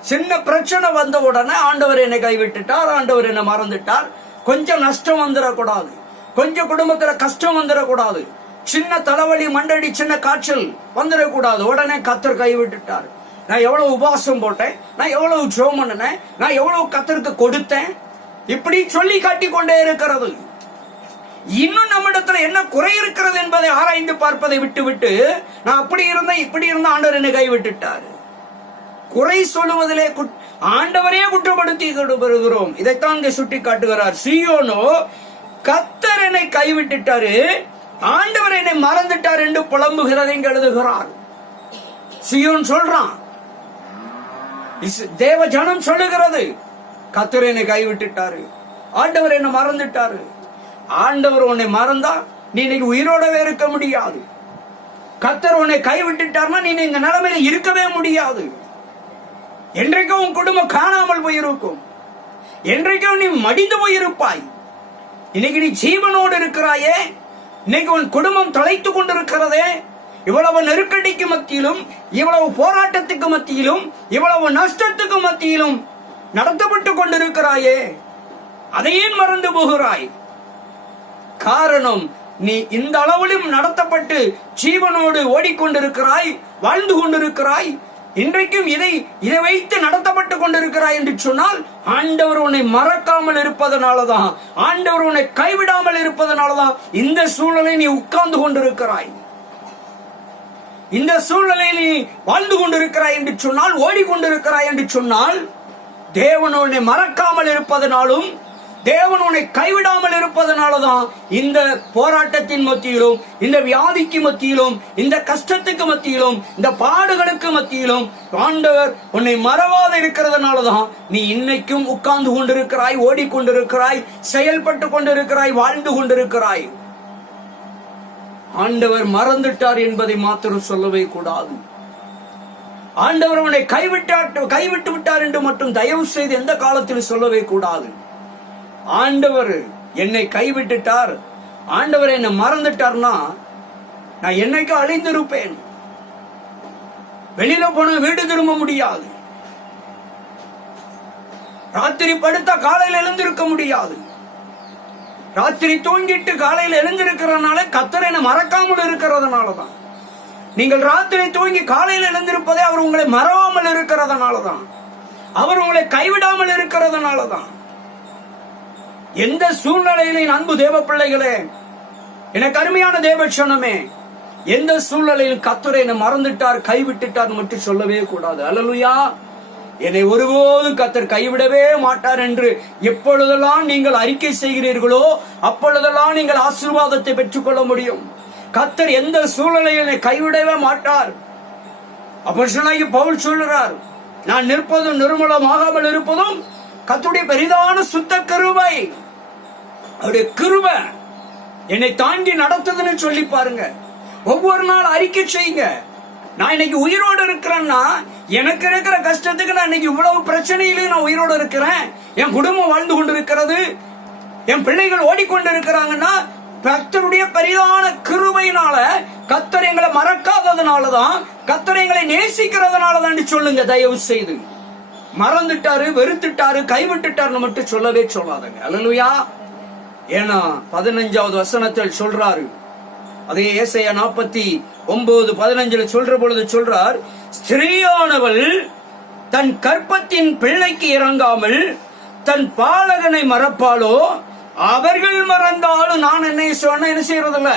சின்ன பிரச்சனை வந்த உடனே ஆண்டவர் என்னை கைவிட்டுட்டார், ஆண்டவர் என்னை மறந்துட்டார், கொஞ்சம் நஷ்டம் வந்துடக்கூடாது, கொஞ்சம் குடும்பத்துல கஷ்டம் வந்துடக்கூடாது, சின்ன தலைவலி, மண்டடி, சின்ன காய்ச்சல் வந்துடக்கூடாது, உடனே கர்த்தர் கைவிட்டுட்டார். நான் எவ்வளவு உபவாசம் போட்டேன், நான் எவ்வளவு ஜெபம் பண்ணினேன், நான் எவ்வளவு கர்த்தருக்கு கொடுத்தேன், இப்படி சொல்லி காட்டி கொண்டே இருக்கிறது. இன்னும் நம்மிடத்துல என்ன குறை இருக்கிறது என்பதை ஆராய்ந்து பார்ப்பதை விட்டுவிட்டு நான் அப்படி இருந்தேன், இப்படி இருந்த ஆண்டவர் என்னை கைவிட்டுட்டார், குறை சொல்லுவதிலே ஆண்டவரையே குற்றப்படுத்தி வருகிறோம். இதைத்தான் இங்கே சுட்டி காட்டுகிறார். சீயோனோ கர்த்தர் என்னை கைவிட்டுட்டாரு, ஆண்டவர் என்னை மறந்துட்டார் என்று புலம்புகிறதை இங்கு எழுதுகிறார். சீயோன் சொல்றான், தேவ ஜனம் சொல்லுகிறது, கர்த்தர் என்னை கைவிட்டுட்டாரு, ஆண்டவர் என்னை மறந்துட்டாரு. ஆண்டவர் உன்னை மறந்தா நீ இன்னைக்கு உயிரோடவே இருக்க முடியாது. கர்த்தர் உன்னை கைவிட்டுட்டார்னா நீ இந்த நிலைமையில இருக்கவே முடியாது. என்றைக்கும் உன் குடும்பம் காணாமல் போயிருக்கும், என்றைக்கும் நீ மடிந்து போயிருப்பாய். இன்னைக்கு நீ ஜீவனோடு இருக்கிறாயே, இன்னைக்கு உன் குடும்பம் தொலைத்து கொண்டிருக்கிறதே, இவ்வளவு நெருக்கடிக்கு மத்தியிலும், இவ்வளவு போராட்டத்துக்கு மத்தியிலும், இவ்வளவு நஷ்டத்துக்கு மத்தியிலும் நடத்தப்பட்டு கொண்டிருக்கிறாயே, அதையும் மறந்து போகிறாய். காரணம், நீ இந்த அளவிலும் நடத்தப்பட்டு ஜீவனோடு ஓடிக்கொண்டிருக்கிறாய், வாழ்ந்து கொண்டிருக்கிறாய், இன்றைக்கும் இதை வைத்து நடத்தப்பட்டு கொண்டிருக்கிறாய் என்று சொன்னால் ஆண்டவர் உன்னை மறக்காமல் இருப்பதனாலதான், ஆண்டவர் உன்னை கைவிடாமல் இருப்பதனாலதான் இந்த சூழலை நீ உட்கார்ந்து கொண்டிருக்கிறாய். இந்த சூழலில் நீ வாழ்ந்து கொண்டிருக்கிறாய் என்று சொன்னால், ஓடிக்கொண்டிருக்கிறாய் என்று சொன்னால், தேவன் உன்னை மறக்காமல் இருப்பதனாலும், தேவன் உன்னை கைவிடாமல் இருப்பதனாலதான் இந்த போராட்டத்தின் மத்தியிலும், இந்த வியாதிக்கு மத்தியிலும், இந்த கஷ்டத்துக்கு மத்தியிலும், இந்த பாடுகளுக்கு மத்தியிலும் ஆண்டவர் உன்னை மறவாத இருக்கிறதுனாலதான் நீ இன்னைக்கும் உட்கார்ந்து கொண்டிருக்கிறாய், ஓடிக்கொண்டிருக்கிறாய், செயல்பட்டு கொண்டிருக்கிறாய், வாழ்ந்து கொண்டிருக்கிறாய். ஆண்டவர் மறந்துட்டார் என்பதை மாத்திரம் சொல்லவே கூடாது. ஆண்டவர் அவனை கைவிட்டு விட்டார் என்று மட்டும் தயவு செய்து எந்த காலத்தில் சொல்லவே கூடாது. ஆண்டவர் என்னை கைவிட்டுட்டார், ஆண்டவர் என்னை மறந்துட்டார்னா நான் என்னைக்கு அழிந்திருப்பேன். வெளியில போன வீடு திரும்ப முடியாது, ராத்திரி படுத்தா காலையில் எழுந்திருக்க முடியாது. ராத்திரி தூங்கிட்டு காலையில் எழுந்திருக்கிறதுனால கர்த்தர் என்னை மறக்காமல் இருக்கிறதுனாலதான். நீங்கள் ராத்திரி தூங்கி காலையில் எழுந்திருப்பதே அவர் உங்களை மறவாமல் இருக்கிறதுனாலதான், அவர் உங்களை கைவிடாமல் இருக்கிறதுனாலதான். எந்த சூழ்நிலையிலும் அன்பு தேவ பிள்ளைகளே, எனக்கு அருமையான தேவச்சனமே, எந்த சூழ்நிலையில் கர்த்தர் என்னை மறந்துட்டார், கைவிட்டுட்டார் மட்டும் சொல்லவே கூடாது. அல்லேலூயா. என்னை ஒருபோதும் கர்த்தர் கைவிடவே மாட்டார் என்று எப்பொழுதெல்லாம் நீங்கள் அறிக்கை செய்கிறீர்களோ அப்பொழுதெல்லாம் நீங்கள் ஆசீர்வாதத்தை பெற்றுக் கொள்ள முடியும். கர்த்தர் எந்த சூழ்நிலையில் கைவிடவே மாட்டார். அப்போஸ்தலனாகிய பவுல் சொல்கிறார், நான் நிற்பதும் நிர்மூலமாகாமல் இருப்பதும் கர்த்தருடைய பெரிதான சுத்த கிருபை. அவருடைய கிருபை என்னை தாண்டி நடத்துதுன்னு சொல்லி பாருங்க. ஒவ்வொரு நாள் அறிக்கை செய்யுங்க. நான் இன்னைக்கு உயிரோடு இருக்கிறேன்னா, எனக்கு இருக்கிற கஷ்டத்துக்கு நான் இன்னைக்கு இவ்வளவு பிரச்சனையிலும் நான் உயிரோடு இருக்கிறேன், என் குடும்பம் வாழ்ந்து கொண்டிருக்கிறது, என் பிள்ளைகள் ஓடிக்கொண்டிருக்கிறாங்கன்னா கர்த்தருடைய பெரிதான கிருபையினால, கர்த்தர் எங்களை மறக்காததுனாலதான், கர்த்தர் எங்களை நேசிக்கிறதுனாலதான் சொல்லுங்க. தயவு செய்து மறந்துட்டாரு, வெறுத்துட்டாரு, கைவிட்டுட்டாருன்னு மட்டும் சொல்லவே சொல்லாதங்க. அல்லேலூயா. ஏன்னா 15வது வசனத்தில் சொல்றாரு, அதே ஏசாயா 49:15 சொல்ற பொழுது சொல்றார், ஸ்திரீயானவள் தன் கற்பத்தின் பிள்ளைக்கு இறங்காமல் தன் பாலகனை மறப்பாளோ? அவர்கள் மறந்தாலும் நான் என்ன செய்யறதில்ல,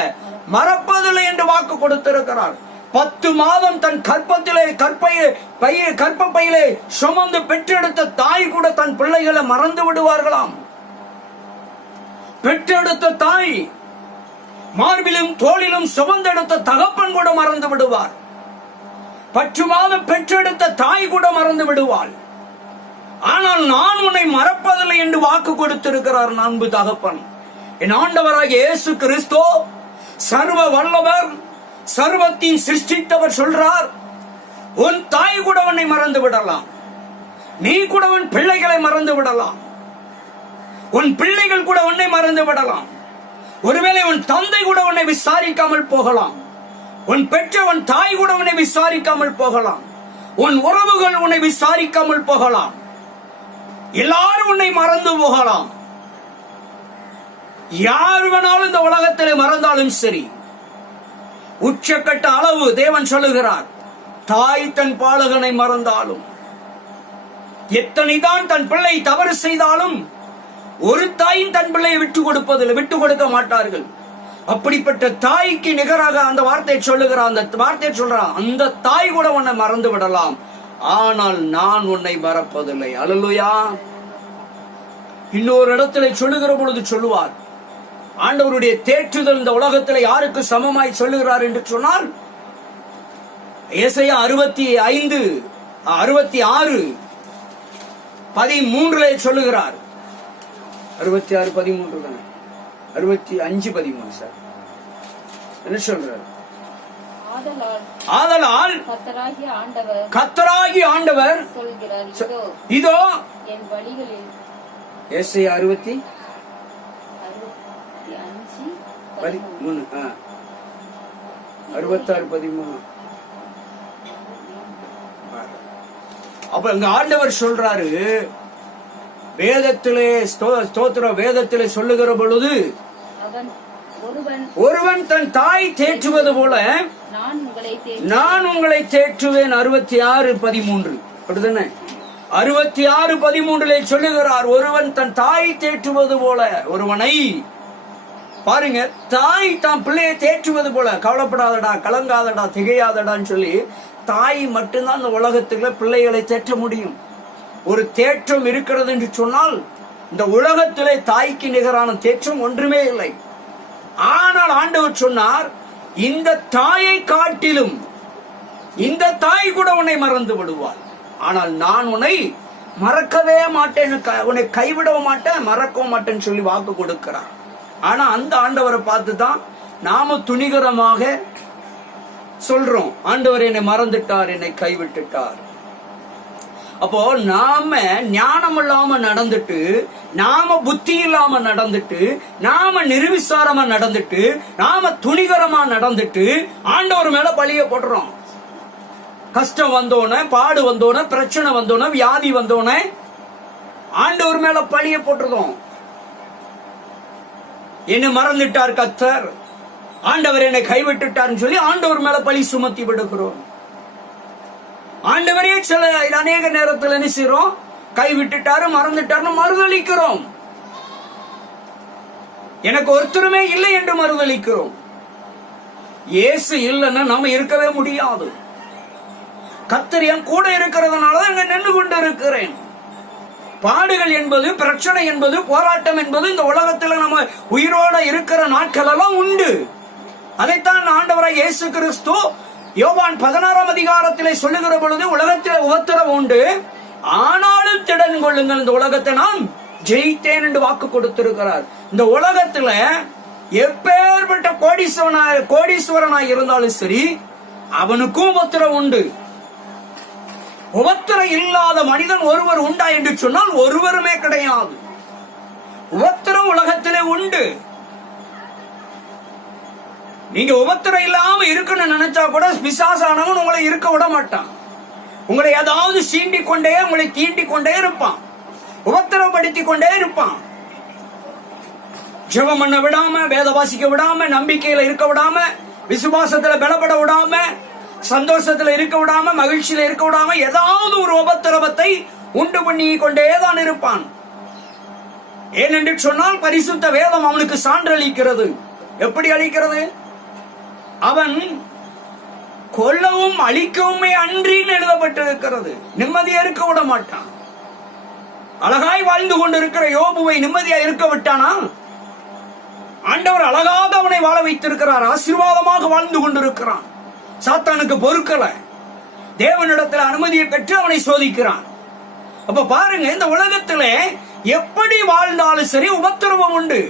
மறப்பதில்லை என்று வாக்கு கொடுத்திருக்கிறார். 10 மாதம் தன் கற்பப்பையிலே சுமந்து பெற்றெடுத்த தாய் கூட தன் பிள்ளைகளை மறந்து விடுவார்களாம். பெற்றெடுத்த தாய், மார்பிலும் தோளிலும் சுமந்தெடுத்த தகப்பன் கூட மறந்து விடுவார். 10 மாதம் பெற்றெடுத்த தாய் கூட மறந்து விடுவாள். ஆனால் நான் உன்னை மறப்பதில்லை என்று வாக்கு கொடுத்திருக்கிறார் அன்பு தகப்பன். என் ஆண்டவராகிய இயேசு கிறிஸ்து சர்வ வல்லவர், சர்வத்தின் சிருஷ்டித்தவர் சொல்றார், உன் தாய் கூட உன்னை மறந்து விடலாம், நீ கூட உன் பிள்ளைகளை மறந்து விடலாம், உன் பிள்ளைகள் கூட உன்னை மறந்து விடலாம். ஒருவேளை உன் தந்தை கூட உன்னை விசாரிக்காமல் போகலாம், உன் பெற்ற உன் தாய் கூட உன்னை விசாரிக்காமல் போகலாம், உன் உறவுகள் உன்னை விசாரிக்காமல் போகலாம், எல்லாரும் உன்னை மறந்து போகலாம். யார் வேணாலும் இந்த உலகத்திலே மறந்தாலும் சரி, உச்சக்கட்ட அளவு தேவன் சொல்லுகிறார், தாய் தன் பாலகனை மறந்தாலும், எத்தனைதான் தன் பிள்ளை தவறு செய்தாலும் ஒரு தாயின் தன் பிள்ளையை விட்டு கொடுக்க மாட்டார்கள். அப்படிப்பட்ட தாய்க்கு நிகராக அந்த வார்த்தையை சொல்லுகிறார். அந்த வார்த்தையை சொல்றான், அந்த தாய் கூட உன்னை மறந்து விடலாம், ஆனால் நான் உன்னை மறப்பதில்லை. அல்லேலூயா. இன்னொரு இடத்துல சொல்லுகிற பொழுது சொல்லுவார், ஆண்டவருடைய தேற்றுதல் இந்த உலகத்தில் யாருக்கு சமமாய் சொல்லுகிறார் என்று சொன்னால், ஏசாயா 66:13 சொல்லுகிறார். 66:13 தானே, 65:13 சார். என்ன சொல்றார்? ஆதலால் கர்த்தராகிய ஆண்டவர் இதோ என் வழிகளில், ஏசாயா 66:13 அப்ப இங்க ஆண்டவர் சொல்றாரு, வேதத்திலே ஸ்தோத்திர வேதத்திலே சொல்லுகிற பொழுது, ஒருவன் தன் தாய் தேற்றுவது போல நான் உங்களை தேற்றுவேன். 66:13 அப்படிதானே? 66:13 சொல்லுகிறார், ஒருவன் தன் தாய் தேற்றுவது போல. ஒருவனை பாருங்க, தாய் தான் பிள்ளையை தேற்றுவது போல, கவலைப்படாதடா, கலங்காதடா, திகையாதடான்னு சொல்லி தாய் மட்டும்தான் இந்த உலகத்துல பிள்ளைகளை தேற்ற முடியும். ஒரு தேற்றம் இருக்கிறது என்று சொன்னால் இந்த உலகத்திலே தாய்க்கு நிகரான தேற்றம் ஒன்றுமே இல்லை. ஆனால் ஆண்டவர் சொன்னார், இந்த தாயை காட்டிலும் இந்த தாய் கூட உன்னை மறந்து விடுவாள், ஆனால் நான் உன்னை மறக்கவே மாட்டேன், உன்னை கைவிடவும் மாட்டேன், மறக்கவும் மாட்டேன்னு சொல்லி வாக்கு கொடுக்கிறார். ஆனா அந்த ஆண்டவரை பார்த்துதான் நாம துணிகரமாக சொல்றோம், ஆண்டவர் என்னை மறந்துட்டார், என்னை கைவிட்டுட்டார். அப்போ நாம ஞானம் இல்லாம நடந்துட்டு, நாம புத்தி இல்லாம நடந்துட்டு, நாம நிர்விசாரமா நடந்துட்டு, நாம துணிகரமா நடந்துட்டு ஆண்டவர் மேல பழிய போடுறோம். கஷ்டம் வந்தோன, பாடு வந்தோன, பிரச்சனை வந்தோன, வியாதி வந்தோன ஆண்டவர் மேல பழிய போட்டுறோம். என்ன மறந்துட்டார் கர்த்தர், ஆண்டவர் என்னை கைவிட்டுட்டார்னு சொல்லி ஆண்டவர் மேல பழி சுமத்தி விடுகிறோம். ஆண்டவரே சில அநேக நேரத்தில் என்ன செய்றோம், கைவிட்டுட்டாரு, மறந்துட்டாருன்னு மறுதளிக்கிறோம். எனக்கு ஒருத்தருமே இல்லை என்று மறுதளிக்கிறோம். இயேசு இல்லைன்னா நாம இருக்கவே முடியாது. கர்த்தர் என் கூட இருக்கிறதுனால அங்க நின்று கொண்டு இருக்கிறேன். பாடுகள் என்பது, பிரச்சனை என்பது, போராட்டம் என்பது இந்த உலகத்தில் நம்ம உயிரோட இருக்கிற நாட்கள் எல்லாம் உண்டு. அதைத்தான் ஆண்டவராய் இயேசு கிறிஸ்து யோவான் 16 அதிகாரத்திலே சொல்லுகிற பொழுது, உலகத்தில் உபத்திரவம் உண்டு, ஆனாலும் திடன் கொள்ளுங்கள், இந்த உலகத்தை நான் ஜெயித்தேன் என்று வாக்கு கொடுத்திருக்கிறார். இந்த உலகத்துல எப்பேற்பட்ட கோடீஸ்வரனாய் இருந்தாலும் சரி, அவனுக்கும் உபத்திரவம் உண்டு. உபத்திரம் இல்லாத மனிதன் ஒருவர் உண்டா என்று சொன்னால் ஒருவருமே கிடையாது. உபத்திரம் உலகத்திலே உண்டு. நீங்க உபத்திரம் இல்லாம இருக்கணும்னு நினைச்சா கூட பிசாசானவன் உங்களை இருக்க விட மாட்டான். உங்களை ஏதாவது சீண்டி கொண்டே, உங்களை தீண்டி கொண்டே இருப்பான், உபத்திரப்படுத்தி கொண்டே இருப்பான். ஜெபம் பண்ண விடாம, வேத வாசிக்க விடாம, நம்பிக்கையில இருக்க விடாம, விசுவாசத்துல பலப்பட விடாம, சந்தோஷத்துல இருக்க விடாம, மகிழ்ச்சியில இருக்க விடாம ஏதாவது ஒரு உபத்திரவத்தை உண்டு பண்ணி கொண்டேதான் இருப்பான். ஏனென்று சொன்னால் பரிசுத்த வேதம் அவனுக்கு சான்றளிக்கிறது. எப்படி அளிக்கிறது? அவன் கொல்லவும் அழிக்கவுமே அன்றின்னு எழுதப்பட்டிருக்கிறது. நிம்மதியா இருக்க விட மாட்டான். அழகாய் வாழ்ந்து கொண்டிருக்கிற யோபுவை நிம்மதியா இருக்க விட்டானா? ஆண்டவர் அழகாக அவனை வாழ வைத்திருக்கிறார். ஆசீர்வாதமாக வாழ்ந்து கொண்டிருக்கிறான். சாத்தானுக்கு பொறுக்கல, தேவனிடத்தில் அனுமதியை பெற்று அவனை சோதிக்கிறான். அப்ப பாருங்க, இந்த உலகத்திலே எப்படி வாழ்ந்தாலும் சரி உபத்திரவம் உண்டு.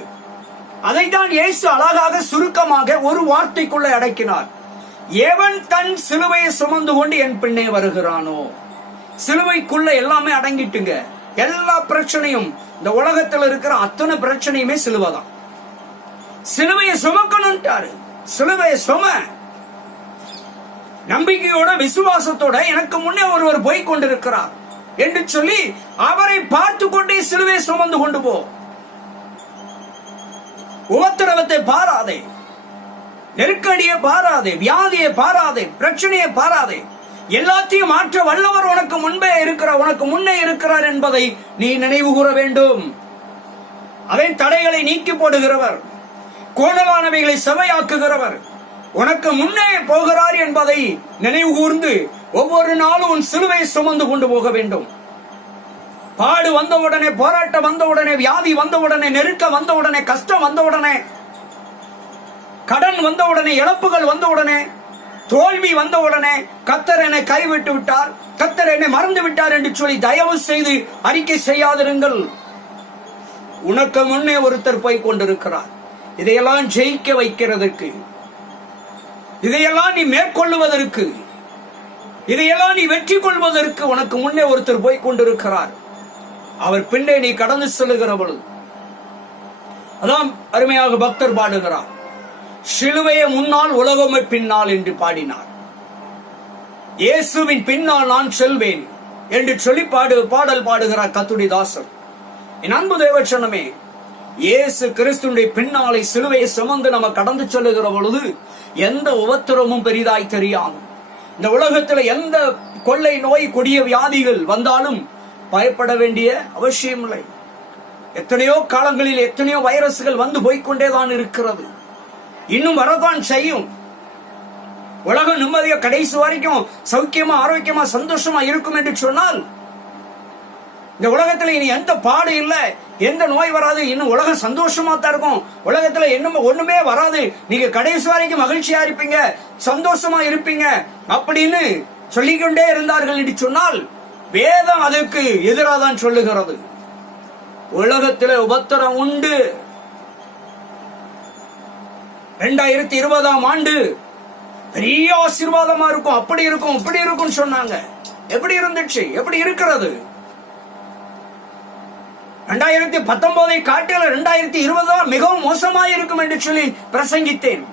அதைத்தான் இயேசு அழகாக சுருக்கமாக ஒரு வார்த்தைக்குள்ள அடக்கினார். எவன் தன் சிலுவையை சுமந்து கொண்டு என் பின்னே வருகிறானோ. சிலுவைக்குள்ள எல்லாமே அடங்கிட்டுங்க. எல்லா பிரச்சனையும், இந்த உலகத்தில் இருக்கிற அத்தனை பிரச்சனையுமே சிலுவைதான். சிலுவையை சுமக்கணும்ட்டாரு. சிலுவையை சும, நம்பிக்கையோட விசுவாசத்தோட எனக்கு முன்னே ஒருவர் போய் கொண்டிருக்கிறார் என்று சொல்லி அவரை பார்த்து கொண்டே சிலுவையை சுமந்து கொண்டு போ. உபத்திரவத்தை பாராதே, நெருக்கடியை பாராதே, வியாதியை பாராதே, பிரச்சனையை பாராதே. எல்லாத்தையும் மாற்ற வல்லவர் உனக்கு முன்பே இருக்கிறார், உனக்கு முன்னே இருக்கிறார் என்பதை நீ நினைவு கூற வேண்டும். அதன் தடைகளை நீக்கி போடுகிறவர், கோணலானவைகளை செவையாக்குகிறவர் உனக்கு முன்னே போகிறார் என்பதை நினைவு கூர்ந்து ஒவ்வொரு நாளும் உன் சிலுவை சுமந்து கொண்டு போக வேண்டும். பாடு வந்தவுடனே, போராட்டம் வந்தவுடனே, வியாதி வந்தவுடனே, நெருக்க வந்தவுடனே, கஷ்டம் வந்தவுடனே, கடன் வந்தவுடனே, இழப்புகள் வந்தவுடனே, தோல்வி வந்தவுடனே கர்த்தர் என்னை கைவிட்டு விட்டார், கர்த்தர் என்னை மறந்து விட்டார் என்று சொல்லி தயவு செய்து அறிக்கை செய்யாதிருங்கள். உனக்கு முன்னே ஒருத்தர் போய் கொண்டிருக்கிறார். இதையெல்லாம் ஜெயிக்க வைக்கிறதுக்கு, இதையெல்லாம் நீ மேற்கொள்ளுவதற்கு, இதையெல்லாம் நீ வெற்றி கொள்வதற்கு உனக்கு முன்னே ஒருத்தர் போய் கொண்டிருக்கிறார். அவர் பின்னே நீ கடந்து செல்லுகிற பொழுது, அதான் அருமையாக பக்தர் பாடுகிறார், சிலுவையை முன்னால் உலகமே பின்னால் என்று பாடினார். இயேசுவின் பின்னால் நான் செல்வேன் என்று சொல்லி பாடல் பாடுகிறார் கர்த்தருடைய தாசர். என் அன்பு தேவச்சனமே, இயேசு கிறிஸ்துவின் பின்னாலை சிலுவையை சுமந்து நம்ம கடந்து செல்லுகிற பொழுது எந்த உபத்திரமும் பெரிதாய் தெரியாது. இந்த உலகத்துல எந்த கொள்ளை நோய், கொடிய வியாதிகள் வந்தாலும் பயப்பட வேண்டிய அவசியம் இல்லை. எத்தனையோ காலங்களில் எத்தனையோ வைரஸ்கள் வந்து போய்கொண்டேதான் இருக்கிறது, இன்னும் வரதான் செய்யும். உலகம் நிம்மதியா கடைசி வரைக்கும் சௌக்கியமா, ஆரோக்கியமா, சந்தோஷமா இருக்கும் என்று சொன்னால் இந்த உலகத்துல இனி எந்த பாடு இல்ல, எந்த நோய் வராது, இன்னும் உலகம் சந்தோஷமா தான் இருக்கும், உலகத்துல இன்னும் ஒண்ணுமே வராது, நீங்க கடைசி வரைக்கும் மகிழ்ச்சியா இருப்பீங்க, சந்தோஷமா இருப்பீங்க அப்படின்னு சொல்லிக்கொண்டே இருந்தார்கள் என்று சொன்னால் வேதம் அதுக்கு எதிராக தான் சொல்லுகிறது. உலகத்துல உபத்திரம் உண்டு. 2020ஆம் ஆண்டு பெரிய ஆசீர்வாதமா இருக்கும், அப்படி இருக்கும் இப்படி இருக்கும் சொன்னாங்க. எப்படி இருந்துச்சு? எப்படி இருக்கிறது? 2019 காட்டில 2020 மிகவும் மோசமாக இருக்கும் என்று சொல்லி பிரசங்கித்தேன்.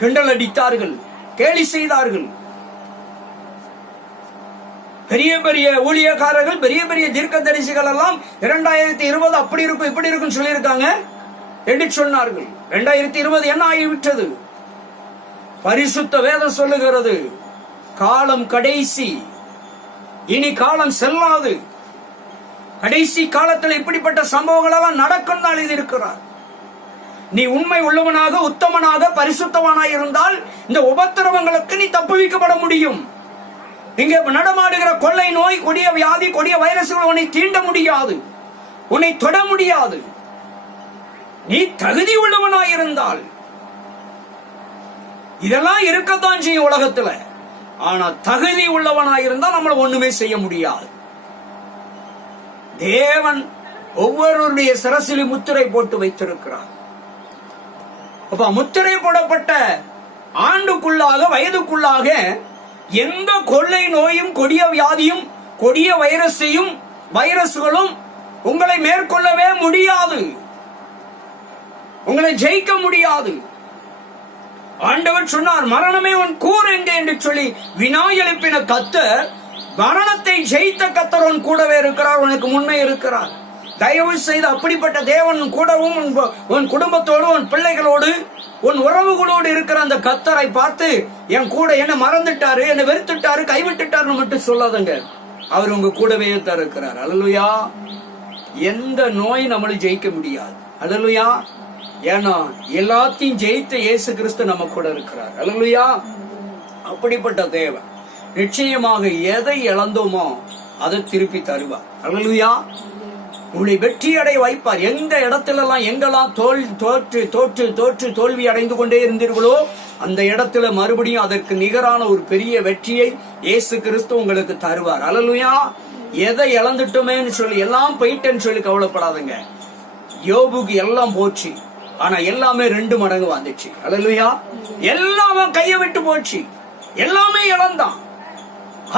கிண்டல் அடித்தார்கள், கேலி செய்தார்கள். பெரிய பெரிய ஊழியக்காரர்கள், பெரிய பெரிய தீர்க்கதரிசிகள் எல்லாம் 2020 அப்படி இருக்கும் இப்படி இருக்கும் சொல்லியிருக்காங்க என்று சொன்னார்கள். 2020 என்ன ஆகிவிட்டது? பரிசுத்த வேதம் சொல்லுகிறது காலம் கடைசி, இனி காலம் செல்லாது. கடைசி காலத்தில் இப்படிப்பட்ட சம்பவங்கள் எல்லாம் நடக்கும் தான் எழுதியிருக்கிறார். நீ உண்மை உள்ளவனாக, உத்தமனாக, பரிசுத்தவனாக இருந்தால் இந்த உபத்திரவங்களுக்கு நீ தப்புவிக்கப்பட முடியும். இங்க நடமாடுகிற கொள்ளை நோய், கொடிய வியாதி, கொடிய வைரஸ்கள் உன்னை தீண்ட முடியாது, உன்னை தொட முடியாது. நீ தகுதி உள்ளவனாய் இருந்தால் இதெல்லாம் இருக்கத்தான் செய்யும் உலகத்துல. ஆனா தகுதி உள்ளவனாய் இருந்தால் நம்மள ஒண்ணுமே செய்ய முடியாது. தேவன் ஒவ்வொருவருடைய சிரசிலும் முத்திரை போட்டு வைத்திருக்கிறார். அப்ப முத்திரை போடப்பட்ட ஆண்டுக்குள்ளாக, வயதுக்குள்ளாக எந்த கொள்ளை நோயும், கொடிய வியாதியும், கொடிய வைரஸ்களும் உங்களை மேற்கொள்ளவே முடியாது, உங்களை ஜெயிக்க முடியாது. ஆண்டவர் சொன்னார், மரணமே உன் கூர் எங்கே என்று சொல்லி வினா எழுப்பின கர்த்தர், மரணத்தை ஜெயித்த கர்த்தர் உன் கூடவே இருக்கிறார், உனக்கு முன்னே இருக்கிறார். தயவு செய்து அப்படிப்பட்ட தேவன் கூடவும் உன் குடும்பத்தோடு, உன் பிள்ளைகளோடு, உன் உறவுகளோடு இருக்கிற அந்த கர்த்தரை பார்த்து என் கூட என்ன மறந்துட்டாரு, என்ன வெறுத்துட்டாரு, கைவிட்டுட்டாருன்னு மட்டும் சொல்லாதங்க. அவர் உங்க கூடவே தான் இருக்கிறார். அல்லேலூயா. எந்த நோய் நம்மளை ஜெயிக்க முடியாது. அல்லேலூயா. ஏன்னா எல்லாத்தையும் ஜெயித்த இயேசு கிறிஸ்து நம்ம கூட இருக்கிறார். அல்லேலூயா. அப்படிப்பட்ட தேவன் நிச்சயமாக எதை இழந்தோமோ அதை திருப்பி தருவார். அல்லேலூயா. உங்களை வெற்றி அடைய வைப்பார். எந்த இடத்துல எல்லாம் எங்கெல்லாம் தோற்று தோற்று தோற்று தோல்வி அடைந்து கொண்டே இருந்தீர்களோ அந்த இடத்துல மறுபடியும் அதற்கு நிகரான ஒரு பெரிய வெற்றியை இயேசு கிறிஸ்து உங்களுக்கு தருவார். அல்லேலூயா. எதை இழந்துட்டோமேன்னு சொல்லி, எல்லாம் போயிட்டேன்னு சொல்லி கவலைப்படாதுங்க. யோபுக்கு எல்லாம் போச்சு, ஆனா எல்லாமே 2 மடங்கு வந்துச்சு. அல்லேலூயா. எல்லாமே கையை விட்டு போச்சு, எல்லாமே இழந்தான்.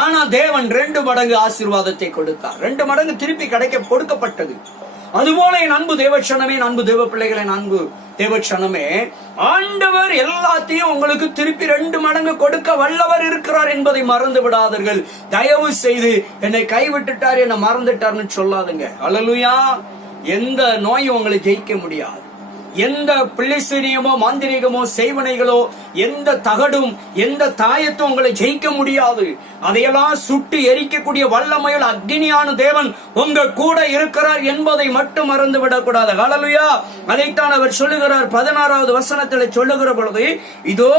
ஆனா தேவன் 2 மடங்கு ஆசீர்வாதத்தை கொடுத்தார். 2 மடங்கு திருப்பி கொடுக்கப்பட்டது. அதுபோல என் அன்பு தேவச்சனமே, அன்பு தேவ பிள்ளைகளை, அன்பு தேவச்சனமே, ஆண்டவர் எல்லாத்தையும் உங்களுக்கு திருப்பி 2 மடங்கு கொடுக்க வல்லவர் இருக்கிறார் என்பதை மறந்து விடாதீர்கள். தயவு செய்து என்னை கைவிட்டுட்டார், என்னை மறந்துட்டார்னு சொல்லாதுங்க. அல்லேலூயா. எந்த நோயும் உங்களை ஜெயிக்க முடியாது. எந்த பிள்ளைசீரியமோ, மாந்திரிகமோ, செய்வனைகளோ, எந்த தகடும், எந்த தாயத்தும் உங்களை ஜெயிக்க முடியாது. அதையெல்லாம் சுட்டு எரிக்கக்கூடிய வல்லமையில் அக்னியான தேவன் உங்க கூட இருக்கிறார் என்பதை மட்டும் மறந்து விடக்கூடாது. ஹல்லேலூயா. அதைத்தான் அவர் சொல்லுகிறார் 16வது வசனத்தில் சொல்லுகிற பொழுது, இதோ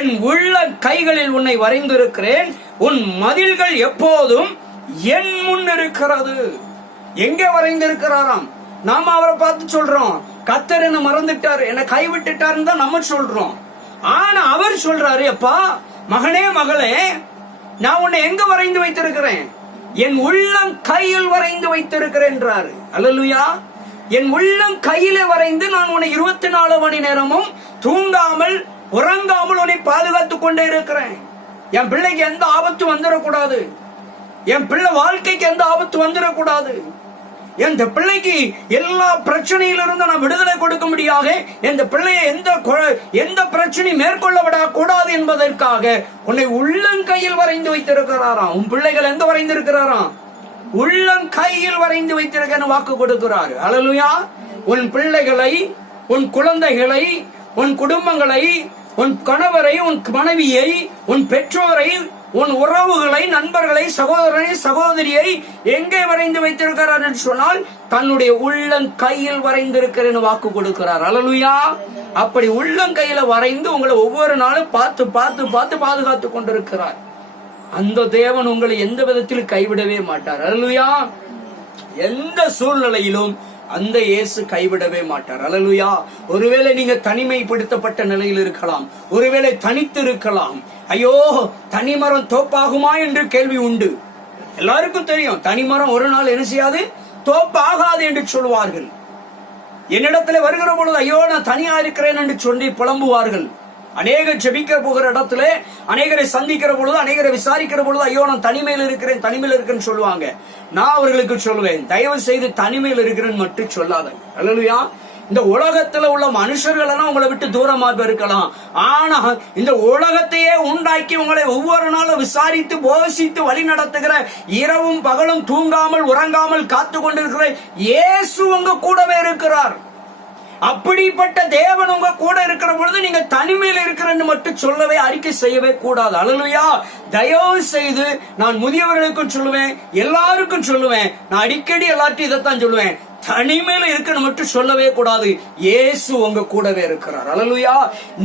என் உள்ள கைகளில் உன்னை வரைந்திருக்கிறேன், உன் மதில்கள் எப்போதும் என் முன் இருக்கிறது. எங்கே வரைந்திருக்கிறாராம்? நாம அவரை பார்த்து சொல்றோம், கர்த்தர் என்ன மறந்துட்டார், என்ன கைவிட்டுட்டாருன்னு தான் நம்ம சொல்றோம். ஆனா அவர் சொல்றாரு, அப்பா, மகனே, மகளே, நான் உன்னை எங்க வரைந்து வைத்திருக்கிறேன்? என் உள்ளம் கையில் வரைந்து வைத்திருக்கிறேன்றாரு. அல்லேலூயா. என் உள்ளம் கையில வரைந்து நான் உன்னை 24 மணி நேரமும் தூங்காமல் உறங்காமல் உன்னை பாதுகாத்துக் கொண்டே இருக்கிறேன். என் பிள்ளைக்கு எந்த ஆபத்து வந்துடக்கூடாது, என் பிள்ளை வாழ்க்கைக்கு எந்த ஆபத்து வந்துடக்கூடாது, என் பிள்ளைக்கு எல்லா பிரச்சனையிலிருந்து நான் விடுதலை கொடுக்க முடியாது, எந்த பிள்ளையை எந்த பிரச்சனை மேற்கொள்ள விடக்கூடாது என்பதற்காக உன்னை உள்ளங்கையில் வரைந்து வைத்திருக்கிறாராம். உன் பிள்ளைகள் எங்க வரைந்திருக்கிறாராம்? உள்ளங்கையில் வரைந்து வைத்திருக்க வாக்கு கொடுக்கிறார். அல்லேலூயா. உன் பிள்ளைகளை, உன் குழந்தைகளை, உன் குடும்பங்களை, உன் கணவரை, உன் மனைவியை, உன் பெற்றோரை, உன் உறவுகளை, நண்பர்களை, சகோதரனை, சகோதரியை எங்கே வரைந்து வைத்திருக்கிறார் என்று சொன்னால் தன்னுடைய உள்ளங்கையில் வரைந்திருக்கிறேன் வாக்கு கொடுக்கிறார். அல்லேலூயா. அப்படி உள்ளங்கையில வரைந்து உங்களை ஒவ்வொரு நாளும் பார்த்து பார்த்து பார்த்து பாதுகாத்துக் கொண்டிருக்கிறார். அந்த தேவன் உங்களை எந்த விதத்திலும் கைவிடவே மாட்டார். அல்லேலூயா. எந்த சூழ்நிலையிலும் அந்த இயேசு கைவிடவே மாட்டார். அல்லேலூயா. ஒருவேளை நீங்க தனிமைப்படுத்தப்பட்ட நிலையில் இருக்கலாம், ஒருவேளை தனித்து இருக்கலாம். ஐயோ, தனிமரம் தோப்பாகுமா என்று கேள்வி உண்டு. எல்லாருக்கும் தெரியும், தனிமரம் ஒரு நாள் என்ன செய்யாது, தோப்பாகாது என்று சொல்வார்கள். என்னிடத்துல வருகிற பொழுது ஐயோ நான் தனியா இருக்கிறேன் என்று சொல்லி புலம்புவார்கள். அநேகர் ஜெபிக்க போகிற இடத்துல, அநேகரை சந்திக்கிற பொழுது, அநேகரை விசாரிக்கிற பொழுது ஐயோ நான் தனிமையில் இருக்கிறேன்னு சொல்லுவாங்க. நான் அவர்களுக்கு சொல்லுவேன், தயவு செய்து தனிமையில் இருக்கிறேன்னு மட்டும் சொல்லாத. அல்லேலூயா. இந்த உலகத்துல உள்ள மனுஷர்கள் எல்லாம் உங்களை விட்டு தூரமாக இருக்கலாம், ஆனா இந்த உலகத்தையே உண்டாக்கி உங்களை ஒவ்வொரு நாளும் விசாரித்து போஷித்து வழி நடத்துகிற, இரவும் பகலும் தூங்காமல் உறங்காமல் காத்து கொண்டிருக்கிற இயேசு உங்க கூடவே இருக்கிறார். அப்படிப்பட்ட தேவன் உங்க கூட இருக்கிற பொழுது நீங்க தனிமையில் இருக்கிறன்னு மட்டும் சொல்லவே, அறிக்கை செய்யவே கூடாது. அல்லேலூயா. தயவு செய்து நான் முதியவர்களுக்கும் சொல்லுவேன், எல்லாருக்கும் சொல்லுவேன், நான் அடிக்கடி எல்லார்ட்டும் இதைத்தான் சொல்லுவேன், தனிமையில இருக்குன்னு மட்டும் சொல்லவே கூடாது. இயேசு உங்க கூடவே இருக்கிறார். அல்லேலூயா.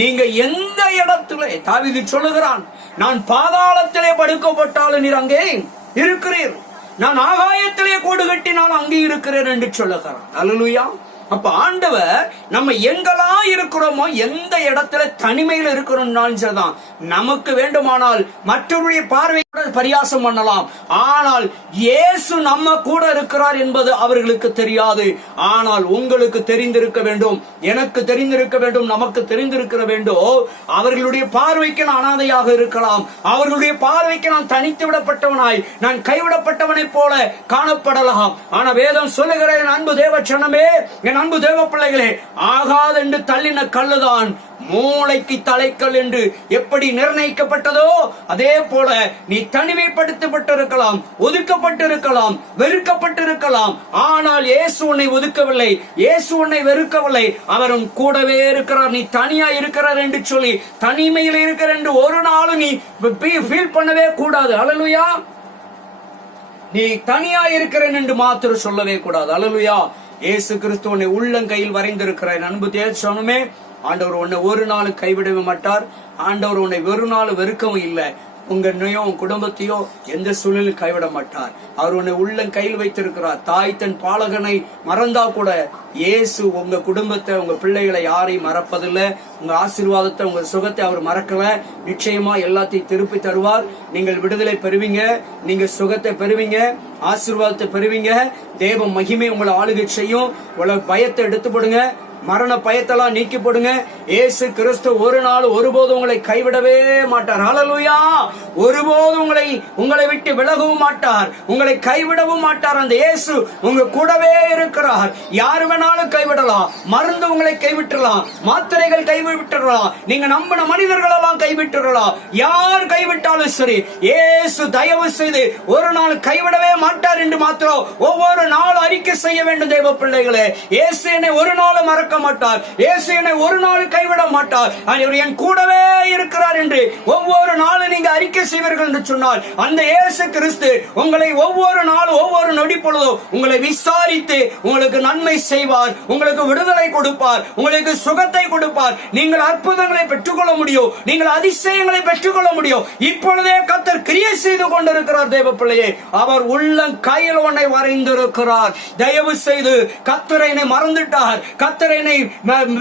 நீங்க எந்த இடத்துல, தாவீது சொல்லுகிறான், நான் பாதாளத்திலே படுக்கப்பட்டாலும் நீர் அங்கே இருக்கிறீர், நான் ஆகாயத்திலே கூடு கட்டி நான் அங்கே இருக்கிறேன் என்று சொல்லுகிறான். அல்லேலூயா. அப்ப ஆண்டவர் நம்ம எங்கெல்லாம் இருக்கிறோமோ, எந்த இடத்துல தனிமையில் இருக்கிறோம்னாலும் சரிதான், நமக்கு வேண்டுமானால் மற்றவருடைய பார்வை பரியாசம் பண்ணலாம், ஆனால் இயேசு நம்ம கூட இருக்கிறார் என்பது அவர்களுக்கு தெரியாது. ஆனால் உங்களுக்கு தெரிந்திருக்க வேண்டும், எனக்கு தெரிந்திருக்க வேண்டும், நமக்கு தெரிந்திருக்க வேண்டும். அவர்களுடைய பார்வைக்கு நான் அனாதையாக இருக்கலாம், அவர்களுடைய பார்வைக்கு நான் தனித்து விடப்பட்டவனாய், நான் கைவிடப்பட்டவனை போல காணப்படலாம். ஆனா வேதம் சொல்லுகிற என் அன்பு தேவ சனமே, என் அன்பு தேவ பிள்ளைகளே, ஆகாது என்று தள்ளின கல்லுதான் மூளைக்கு தலைக்கல் என்று எப்படி நிர்ணயிக்கப்பட்டதோ, அதே போல நீ தனிமைப்படுத்தப்பட்டிருக்கலாம், ஒதுக்கப்பட்டிருக்கலாம், வெறுக்கப்பட்டிருக்கலாம். ஆனால் இயேசு உன்னை ஒதுக்கவில்லை, இயேசு உன்னை வெறுக்கவில்லை, அவர் உன் கூடவே இருக்கிறார். நீ தனியா இருக்கிறார் என்று சொல்லி, தனிமையில் இருக்கிற என்று ஒரு நாளும் நீ ஃபீல் பண்ணவே கூடாது. அல்லேலூயா. நீ தனியா இருக்கிறேன் என்று மாத்திரம் சொல்லவே கூடாது. அல்லேலூயா. இயேசு கிறிஸ்து உன்னை உள்ளங்கையில் வரைந்திருக்கிறார். அன்பு தேவனே, ஆண்டவர் உன்னை ஒரு நாள் கைவிடவே மாட்டார். ஆண்டவர் உன்னை ஒரு நாள் வெறுக்கவும் இல்லை. உங்களையோ உன் குடும்பத்தையோ எந்த சூழலில் கைவிட மாட்டார். அவர் உன்னை உள்ளங்கையில் வைத்திருக்கிறார். தாய் தன் பாலகனை மறந்தா கூட இயேசு உங்க குடும்பத்தை, உங்க பிள்ளைகளை யாரையும் மறப்பதில்லை. உங்க ஆசீர்வாதத்தை, உங்க சுகத்தை அவர் மறக்கல. நிச்சயமா எல்லாத்தையும் திருப்பி தருவார். நீங்கள் விடுதலை பெறுவீங்க, நீங்க சுகத்தை பெறுவீங்க, ஆசீர்வாதத்தை பெறுவீங்க. தேவ மகிமை உங்களை ஆளுகை செய்யும். உங்களை பயத்தை எடுத்து போடுங்க, மரண பயத்தெல்லாம் நீக்கி போடுங்க. இயேசு கிறிஸ்து ஒரு நாள் ஒருபோது உங்களை கைவிடவே மாட்டார். ஹல்லேலூயா. ஒருபோது உங்களை விட்டு விலகவும் மாட்டார், உங்களை கைவிடவும் மாட்டார். அந்த இயேசு உங்க கூடவே இருக்கிறார். யாரு வேணாலும் கைவிடலாம், மருந்து உங்களை கைவிட்டுறலாம், மாத்திரைகள் கைவிட்டுறலாம், நீங்க நம்பின மனிதர்கள் எல்லாம் கைவிட்டுறலாம். யார் கைவிட்டாலும் சரி, இயேசு தயவு செய்து ஒரு நாள் கைவிடவே மாட்டார் என்று மாத்திரம் ஒவ்வொரு நாளும் அறிக்கை செய்ய வேண்டும். தேவ பிள்ளைகளே, இயேசு என்னை ஒரு நாளும் மறக்க மாட்டார், இயேசு என்னை ஒரு நாள் கைவிட மாட்டார், அவர் என் கூடவே இருக்கிறார் என்று ஒவ்வொரு நாளும் நீங்க அறிக்கை செய்வீர்கள் என்று சொன்னால், அந்த இயேசு கிறிஸ்து உங்களை ஒவ்வொரு நாளும் ஒவ்வொரு நொடி பொழுதும் உங்களை விசாரித்து உங்களுக்கு நன்மை செய்வார், உங்களுக்கு விடுதலை கொடுப்பார், உங்களுக்கு சுகத்தை கொடுப்பார். நீங்கள் அற்புதங்களை பெற்றுக்கொள்ள முடியும், நீங்கள் அதிசயங்களை பெற்றுக்கொள்ள முடியும். இப்பொழுதே கர்த்தர் கிரியை செய்து கொண்டிருக்கிறார். தேவ பிள்ளையே, அவர் உள்ளம் கையில் ஒன்றை வரைந்திருக்கிறார். தயவு செய்து கர்த்தரை மறந்துட்டார், கர்த்தரை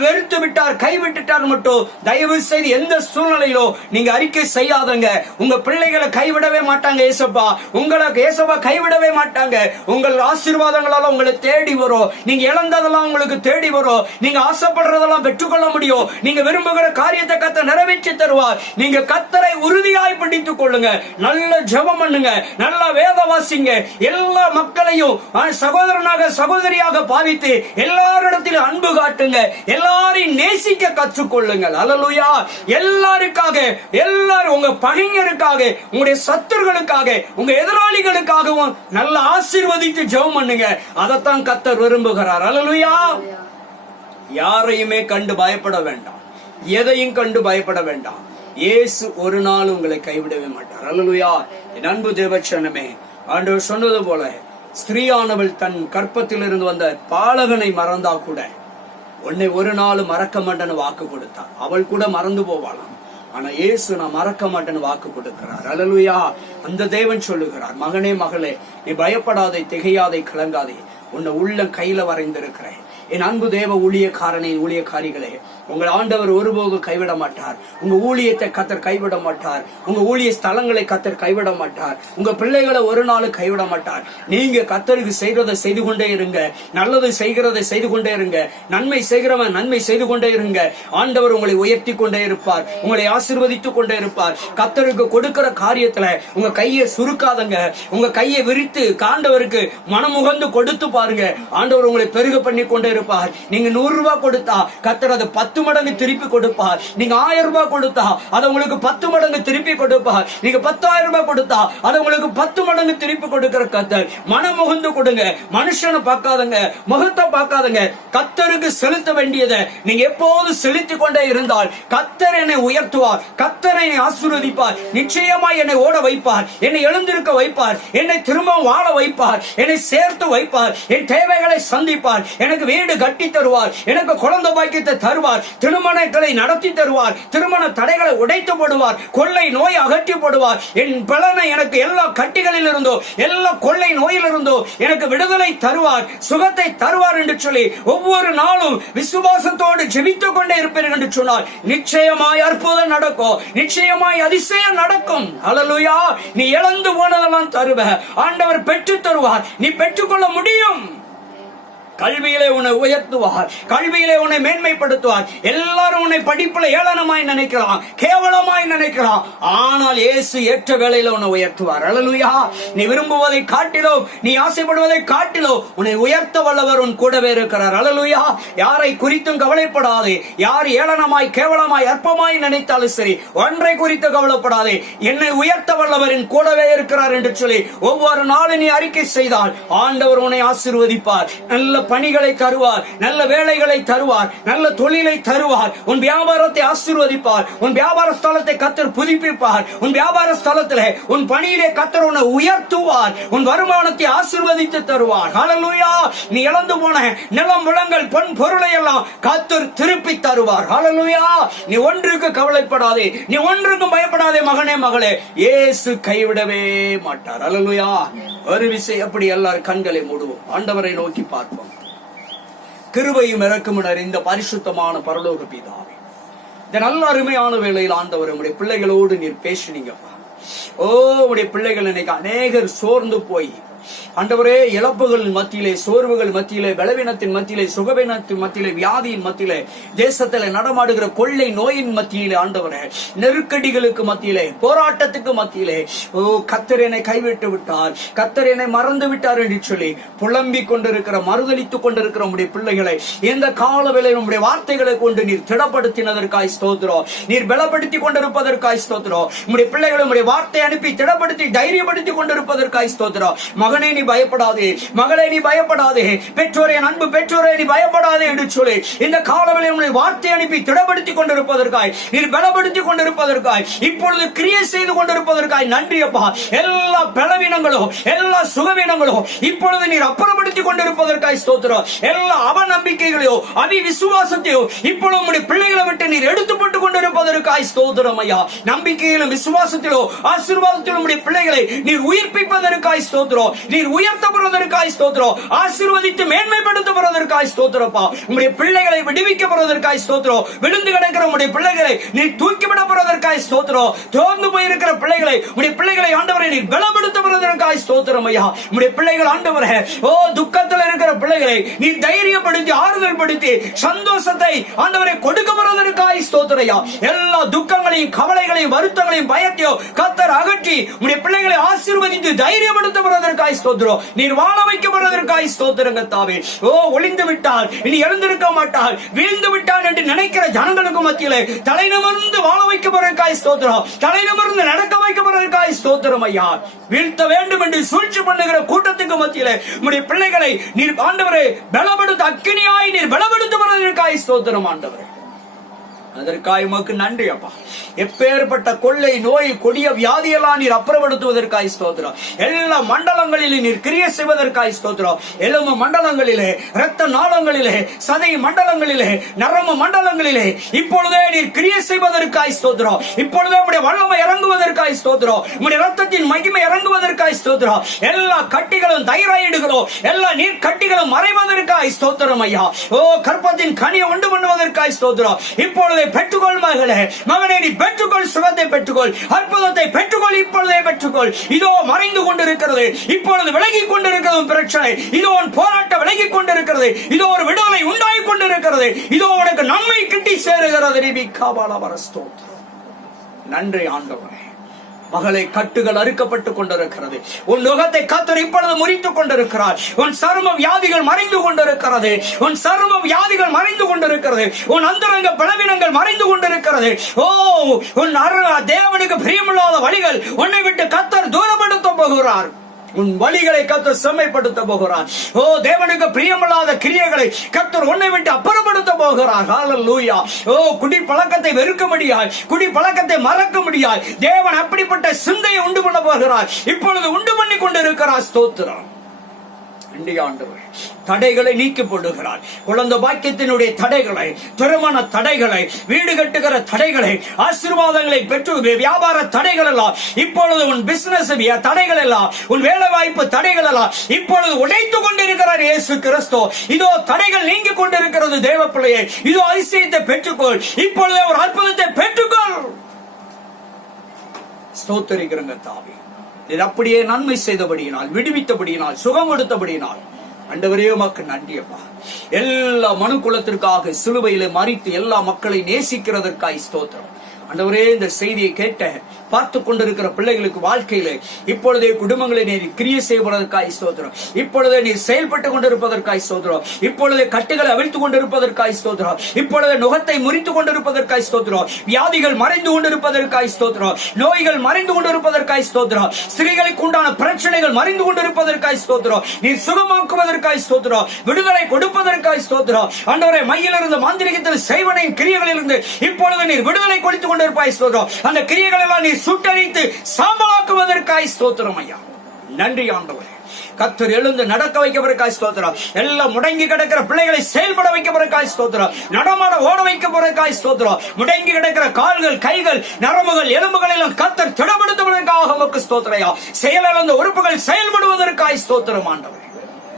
வெறுத்து விட்டார், கைவிட்டுட்டார் மட்டும் தயவு செய்து எந்த சூழ்நிலையிலோ நீங்க அறிக்கை செய்யாதங்க. உங்க பிள்ளைகளை கைவிடவே மாட்டாங்க ஏசப்பா, உங்களுக்கு ஏசப்பா கைவிடவே மாட்டாங்க. உங்கள் ஆசீர்வாதங்களால உங்களை தேடி வரும், நீங்க இழந்ததெல்லாம் உங்களுக்கு தேடி வரும், நீங்க ஆசைப்படுறதெல்லாம் பெற்றுக்கொள்ள முடியும். நீங்க விரும்புகிற காரியத்தை கர்த்தர் நிறைவேற்றி தருவார். நீங்க கர்த்தரை உறுதியாய் பிடித்துக் கொள்ளுங்க, நல்ல ஜெபம் பண்ணுங்க, நல்ல வேத வாசிங்க, எல்லா மக்களையும் சகோதரனாக சகோதரியாக பாவித்து எல்லாரிடத்திலும் அன்பு காட்டுங்க, எல்லாரையும் நேசிக்க கற்றுக்கொள்ளுங்கள். அல்லேலூயா. எல்லாருக்காக, எல்லாரும் உங்க பகைஞருக்காக, உங்களுடைய சத்துருக்களுக்காக, உங்க எதிராளிகளுக்காகவும் நல்ல ஆசீர்வதித்து ஜெபம் பண்ணுங்க. அதைத்தான் கர்த்தர் விரும்புகிறார். அல்லேலூயா. யாரையுமே கண்டு பயப்பட வேண்டாம், எதையும் கண்டு பயப்பட வேண்டாம். இயேசு ஒரு நாள் உங்களை கைவிடவே மாட்டார். அல்லேலூயா. என் அன்பு தேவச்சனமே, ஆண்டவர் சொன்னது போல ஸ்திரீயானவள் தன் கற்பத்தில் இருந்து வந்த பாலகனை மறந்தா கூட உன்னை ஒரு நாள் மறக்க மாட்டேன்னு வாக்கு கொடுத்தார். அவள் கூட மறந்து போவாளாம், ஆனா இயேசு நான் மறக்க மாட்டேன்னு வாக்கு கொடுக்கிறார். அல்லேலூயா. அந்த தேவன் சொல்லுகிறார், மகனே மகளே, நீ பயப்படாதே, திகையாதே, கலங்காதே, உன்னை உள்ளம் கையில வரைந்திருக்கிறேன். என் அன்பு தேவ ஊழியக்காரனே, ஊழியக்காரிகளே, உங்கள் ஆண்டவர் ஒருபோதும் கைவிட மாட்டார். உங்க ஊழியத்தை கர்த்தர் கைவிட மாட்டார். உங்க ஊழிய ஸ்தலங்களை கர்த்தர் கைவிட மாட்டார். உங்க பிள்ளைகளை ஒரு நாள் கைவிட மாட்டார். நீங்க கர்த்தருக்கு செய்கிறதை செய்து கொண்டே இருங்க. நல்லது செய்கிறதை செய்து கொண்டே இருங்க. நன்மை செய்கிறவன் நன்மை செய்து கொண்டே இருங்க. ஆண்டவர் உங்களை உயர்த்தி கொண்டே இருப்பார். உங்களை ஆசீர்வதித்துக் கொண்டே இருப்பார். கர்த்தருக்கு கொடுக்கிற காரியத்துல உங்க கையை சுருக்காதங்க. உங்க கையை விரித்து ஆண்டவருக்கு மனமுகந்து கொடுத்து பாருங்க. ஆண்டவர் உங்களை பெருக பண்ணி கொண்டே இருப்பார். நீங்க 100 ரூபாய் கொடுத்தா கர்த்தர் அதை 10 மடங்கு திருப்பி கொடுப்பார். நீங்க 1000 ரூபாய் கொடுத்தா அதை உங்களுக்கு 10 மடங்கு திருப்பி கொடுப்பார். நீங்க 10,000 ரூபாய் கொடுத்தா அதை உங்களுக்கு 10 மடங்கு திருப்பி கொடுக்கிற கர்த்தர். மனமுகந்து கொடுங்க. மனுஷனை பார்க்காதங்க, முகத்தை பார்க்காதங்க. கர்த்தருக்கு செலுத்த வேண்டியதை நீங்க எப்போது செலுத்திக் கொண்டே இருந்தால் கர்த்தர் என்னை உயர்த்துவார். கர்த்தர் என்னை ஆசீர்வதிப்பார். நிச்சயமாய் என்னை ஓட வைப்பார். என்னை எழுந்திருக்க வைப்பார். என்னை திரும்ப வாழ வைப்பார். என்னை சேர்த்து வைப்பார். என் தேவைகளை சந்திப்பார். எனக்கு வீடு கட்டி தருவார். எனக்கு குழந்தை பாக்கியத்தை தருவார். திருமணங்களை நடத்தி தருவார். திருமண தடைகளை உடைத்து போடுவார். கொள்ளை நோய் அகற்றி போடுவார். என் பலனை எனக்கு எல்லா கட்டிகளில் இருந்தோ, எல்லா கொள்ளை நோயில் இருந்தோ எனக்கு விடுதலை தருவார். சுகத்தை தருவார் என்று சொல்லி ஒவ்வொரு நாளும் விசுவாசத்தோடு ஜெபித்துக் கொண்டே இருப்பீர்கள் என்று சொன்னால் நிச்சயமாய் அற்புதம் நடக்கும். நிச்சயமாய் அதிசயம் நடக்கும். அல்லேலூயா. நீ இழந்து போனதெல்லாம் தருவ ஆண்டவர் பெற்று தருவார். நீ பெற்றுக்கொள்ள முடியும். கல்வியிலே உன்னை உயர்த்துவார். கல்வியிலே உன்னை மேன்மைப்படுத்துவார். எல்லாரும் உன்னை படிப்புல ஏளனமாய் நினைக்கலாம், கேவலமாய் நினைக்கலாம். ஆனால் இயேசு ஏற்ற வேளையில உன்னை உயர்த்துவார். அல்லேலூயா. நீ விரும்புவதை காட்டிலோ, நீ ஆசைப்படுவதை காட்டிலோ உன்னை உயர்த்த வல்லவர் உன் கூடவே இருக்கிறார். அல்லேலூயா. யாரை குறித்தும் கவலைப்படாதே. யார் ஏளனமாய், கேவலமாய், அற்பமாய் நினைத்தாலும் சரி, ஒன்றை குறித்து கவலைப்படாதே. என்னை உயர்த்த வல்லவர் என் கூடவே இருக்கிறார் என்று சொல்லி ஒவ்வொரு நாளும் நீ அறிக்கை செய்தால் ஆண்டவர் உன்னை ஆசீர்வதிப்பார். நல்ல பணிகளை தருவார். நல்ல வேலைகளை தருவார். நல்ல தொழிலை தருவார். உன் வியாபாரத்தை ஆசீர்வதிப்பார். உன் வியாபார ஸ்தலத்தை கர்த்தர் புதுப்பிப்பார். உன் வியாபார ஸ்தலத்திலே உன் பணியிலே கர்த்தர் உன்னை உயர்த்துவார். உன் வருமானத்தை ஆசீர்வதித்து தருவார். ஹல்லேலூயா. நீ இழந்து போன நிலம், விலங்கல், பொன் பொருளை எல்லாம் கர்த்தர் திருப்பி தருவார். ஹல்லேலூயா. நீ ஒன்றுக்கு கவலைப்படாதே. நீ ஒன்றுக்கும் பயப்படாதே மகனே, மகளே. இயேசு கைவிடவே மாட்டார். ஹல்லேலூயா. ஒரு விஷயம், அப்படி எல்லாரும் கண்களை மூடுவோம். ஆண்டவரை நோக்கி பார்ப்போம். கிருபையும் இரக்கமும் நிறைந்த பரிசுத்தமான பரலோக பிதாவே, இந்த நல்ல அருமையான வேளையில் ஆண்டவர் உம்முடைய பிள்ளைகளோடு நீர் பேசினீங்கப்பா. உம்முடைய பிள்ளைகள் இன்னைக்கு அநேகர் சோர்ந்து போய் ஆண்டவரே, இழப்புகள் மத்தியிலே, சோர்வுகள் மத்தியிலே, பலவீனத்தின் மத்தியிலே, சுகவீனத்தின் மத்தியிலே, வியாதியின் மத்தியிலே, தேசத்திலே நடமாடுகிற கொள்ளை நோயின் மத்தியிலே, ஆண்டவரே, நெருக்கடிகளுக்கு மத்தியிலே, போராட்டத்துக்கு மத்தியிலே, கர்த்தர் என்னை கைவிட்டு விட்டார், கர்த்தர் என்னை மறந்து விட்டார் என்று சொல்லி புலம்பிக் கொண்டிருக்கிற, மறுதலித்துக் கொண்டிருக்கிற உம்முடைய பிள்ளைகளை இந்த காலவேளையில் உம்முடைய வார்த்தைகளை கொண்டு நீர் திடப்படுத்தினதற்காய் ஸ்தோத்திரம். நீர் பலப்படுத்திக் கொண்டிருப்பதற்காய் ஸ்தோத்திரம். உம்முடைய பிள்ளைகளை உம்முடைய வார்த்தை அனுப்பி திடப்படுத்தி தைரியப்படுத்திக் கொண்டிருப்பதற்காய் ஸ்தோத்திரம். மகனே நீ பயப்படாதே, மகளே நீ பயப்படாதே, பெற்றோரே, அன்பு பெற்றோரே நீ பயப்படாதே என்று சொல்லி இந்த காலவேளையில் உம்முடைய வார்த்தை அனுப்பி திடப்படுத்திக் கொண்டிருப்பதற்காய், நீர் பலப்படுத்திக் கொண்டிருப்பதற்காய், இப்பொழுது கிரியை செய்து கொண்டிருப்பதற்காய் நன்றி அப்பா. எல்லா பலவீனங்களோ, எல்லா சுகவீனங்களோ இப்பொழுது நீர் அப்புறப்படுத்திக் கொண்டிருப்பதற்காய் ஸ்தோத்திரம். எல்லா அவநம்பிக்கைகளையோ, அவிசுவாசத்தையோ இப்பொழுது உம்முடைய பிள்ளைகளை விட்டு நீர் எடுத்து போட்டுக் கொண்டிருப்பதற்காய் ஸ்தோத்திரம் ஐயா. நம்பிக்கையிலும் விசுவாசத்திலோ ஆசீர்வாதத்திலும் உம்முடைய பிள்ளைகளை நீர் உயிர்ப்பிப்பதற்காய் ஸ்தோத்திரம். நீர் உயர்த்தப்படுவதற்காய் ஸ்தோத்திரம். ஆசீர்வதித்து மேன்மைப்படுத்தப்படுவதற்காய் ஸ்தோத்திரப்பா. உம்முடைய பிள்ளைகளை விடுவிக்கப்படுவதற்காய் ஸ்தோத்திரம். விழுந்து கிடக்கிற உம்முடைய பிள்ளைகளை நீர் தூக்கிவிடப்படுவதற்காய் ஸ்தோத்திரம். தோர்ந்து போயிருக்கிற பிள்ளைகளை, உம்முடைய பிள்ளைகளை ஆண்டவரை நீர் பலப்படுத்தப்படுவதற்காய் ஸ்தோத்திரம் ஐயா. உம்முடைய பிள்ளைகள் ஆண்டவரே, துக்கத்தில் இருக்கிற பிள்ளைகளை நீர் தைரியப்படுத்தி, ஆறுதல் படுத்தி, சந்தோஷத்தை ஆண்டவரை கொடுக்கப்படுவதற்காய் ஸ்தோத்திரம் ஐயா. எல்லா துக்கங்களையும், கவலைகளையும், வருத்தங்களையும், பயத்தையோ கர்த்தர் அகற்றி உம்முடைய பிள்ளைகளை ஆசீர்வதித்து தைரியப்படுத்தப்படுவதற்காய் ஸ்தோத்திரம். நீர் வாழ வைக்கப்படுவதற்காய் ஸ்தோத்திரங்க தாவே. ஒளிந்து விட்டால் இனி எழுந்திருக்க மாட்டால், வீழ்ந்து விட்டால் என்று நினைக்கிற ஜனங்களுக்கு மத்தியிலே தலை நிமிர்ந்து வாழ வைக்கப்படுவதற்காய் ஸ்தோத்திரம். தலை நிமிர்ந்து நடக்க வைக்கப்படுவதற்காய் ஸ்தோத்திரம் ஐயா. வீழ்த்த வேண்டும் என்று சூழ்ச்சி பண்ணுகிற கூட்டத்துக்கு மத்தியிலே உம்முடைய பிள்ளைகளை நீர் ஆண்டவரே பலப்படுத்த, அக்கினியாய் நீர் பலப்படுத்தப்படுவதற்காய் ஸ்தோத்திரம் ஆண்டவரே. அதற்காக உமக்கு நன்றி அப்பா. எப்பேற்பட்ட கொள்ளை நோய் கொடிய வியாதியெல்லாம் நீர் அப்புறப்படுத்துவதற்காய் ஸ்தோத்திரம். எல்லா மண்டலங்களிலே நீர் கிரியை செய்வதற்காய் ஸ்தோத்திரம். எலும்பு மண்டலங்களிலே, இரத்த நாளங்களிலே, சதை மண்டலங்களிலே, நரம்பு மண்டலங்களிலே இப்பொழுதே நீர் கிரியை செய்வதற்காய் ஸ்தோத்திரம். இப்பொழுதே உம்முடைய வல்லமை இறங்குவதற்காய் ஸ்தோத்திரம். உம்முடைய ரத்தத்தின் மகிமை இறங்குவதற்காய் ஸ்தோத்திரம். எல்லா கட்டிகளும் தைராய்டுகளோ எல்லா நீர் கட்டிகளும் மறைவதற்காய் ஸ்தோத்திரம் ஐயா. ஓ கற்பத்தின் கனியை உண்டு பண்ணுவதற்காய் ஸ்தோத்திரம். இப்பொழுது பெற்றுக்கொள் மகளே, மகனே நீ பெற்றுக்கொள், சுகத்தை பெற்றுக்கொள், அற்புதத்தை பெற்றுக்கொள், இப்பொழுதே பெற்றுக்கொள். இதோ மறைந்து கொண்டிருக்கிறது, இப்பொழுது விலகிக் கொண்டிருக்கிறது பிரச்சனை. இதோ உன் போராட்டம் விலகிக் கொண்டிருக்கிறது. இதோ ஒரு விடுதலை உண்டாகி கொண்டிருக்கிறது. இதோ உனக்கு நன்மை கிட்டி சேருகிறது. நன்றி ஆண்டவரே. மகளை கட்டுகள் அறுக்கப்பட்டுக் கொண்டிருக்கிறது. உன் நுகத்தை கர்த்தர் இப்பொழுது முறித்துக் கொண்டிருக்கிறார். உன் சர்ம வியாதிகள் மறைந்து கொண்டிருக்கிறது. உன் சர்ம வியாதிகள் மறைந்து கொண்டிருக்கிறது. உன் அந்தரங்க பலவீனங்கள் மறைந்து கொண்டிருக்கிறது. ஓ உன் தேவனுக்கு பிரியமில்லாத வழிகள் உன்னை விட்டு கர்த்தர் தூரப்படுத்த போகிறார். உன் வழிகளை கர்த்தர் செம்மைப்படுத்த போகிறார். ஓ தேவனுக்கு பிரியமில்லாத கிரியைகளை கர்த்தர் உன்னை விட்டு அப்புறப்படுத்த போகிறார். ஹல்லேலூயா. ஓ குடி பழக்கத்தை வெறுக்க முடியாது, குடி பழக்கத்தை மறக்க முடியாது. தேவன் அப்படிப்பட்ட சிந்தையை உண்டு பண்ண போகிறார். இப்பொழுது உண்டு பண்ணி கொண்டிருக்கிறார். ஸ்தோத்திரம். ஆண்டவரே, தடைகளை நீக்கி போடுகிறார். குழந்தை பாக்கியத்தினுடைய தடைகளை, திருமண தடைகளை, வீடு கட்டுகிற தடைகளை, ஆசீர்வாதங்களை பெற்று வியாபார தடைகள் எல்லாம் இப்பொழுது உன் பிசினஸ் தடைகள் எல்லாம், உன் வேலை வாய்ப்பு தடைகள் எல்லாம் இப்பொழுது உடைத்துக் கொண்டிருக்கிறார் இயேசு கிறிஸ்து. இதோ தடைகள் நீங்கி கொண்டிருக்கிறது. தேவ பிள்ளையே, இதோ அதிசயத்தை பெற்றுக்கொள். இப்பொழுதே ஒரு அற்புதத்தை பெற்றுக்கொள். ஸ்தோத்திரிக்கிறங்க தாவி. இது அப்படியே நன்மை செய்தபடியினால், விடுவித்தபடியினால், சுகம் கொடுத்தபடியினால் ஆண்டவரே உமக்கு நன்றி அப்பா. எல்லா மனு குலத்திற்காக சிலுவையிலே மரித்து எல்லா மக்களை நேசிக்கிறதற்காய் ஸ்தோத்திரம். ஆண்டவரே, இந்த செய்தியை கேட்ட பார்த்து கொண்டிருக்கிற பிள்ளைகளுக்கு வாழ்க்கையிலே இப்பொழுதே குடும்பங்களை நீர் கிரியை செய்வதற்காய் ஸ்தோத்திரம். இப்பொழுதே நீர் செயல்பட்டுக் கொண்டிருப்பதற்காய் ஸ்தோத்திரம். இப்பொழுதே கட்டுகளை அவிழ்த்துக் கொண்டிருப்பதற்காய் ஸ்தோத்திரம். இப்பொழுது நுகத்தை முறித்துக் கொண்டிருப்பதற்காய் ஸ்தோத்திரம். வியாதிகள் மறைந்து கொண்டிருப்பதற்காய் ஸ்தோத்திரம். நோய்கள் மறைந்து கொண்டிருப்பதற்காய் ஸ்தோத்திரம். ஸ்திரீகளுக்கு உண்டான பிரச்சனைகள் மறைந்து கொண்டிருப்பதற்காய் ஸ்தோத்திரம். நீர் சுகமாக்குவதற்காய் ஸ்தோத்திரம். விடுதலை கொடுப்பதற்காய் ஸ்தோத்திரம். ஆண்டவரே, மையிலிருந்து மாந்திரிகத்தில் செய்வனின் கிரியைகளிலிருந்து இப்பொழுது நீர் விடுதலை கொடுத்துக் கொண்டிருப்பாய் ஸ்தோத்திரம். அந்த கிரியைகள் எல்லாம் நீர் சுட்டரித்து சாம்பலாக்குவதற்காய் ஸ்தோத்திரம் ஐயா. நன்றி ஆண்டவரே. கர்த்தர் எழுந்து நடக்க வைக்கப்படுறக்காய் ஸ்தோத்திரம். எல்லாம் முடங்கி கிடக்கிற பிள்ளைகளை செயல்பட வைக்கப்படுறக்காய் ஸ்தோத்திரம். நடமாட ஓட வைக்கப்படுறக்காய் ஸ்தோத்திரம். முடங்கி கிடக்கிற கால்கள், கைகள், நரம்புகள், எலும்புகள் எல்லாம் கர்த்தர் திடப்படுத்துவதற்காக உமக்கு ஸ்தோத்திரம். செயலிழந்த உறுப்புகள் செயல்படுவதற்காய் ஸ்தோத்திரம் ஆண்டவரே.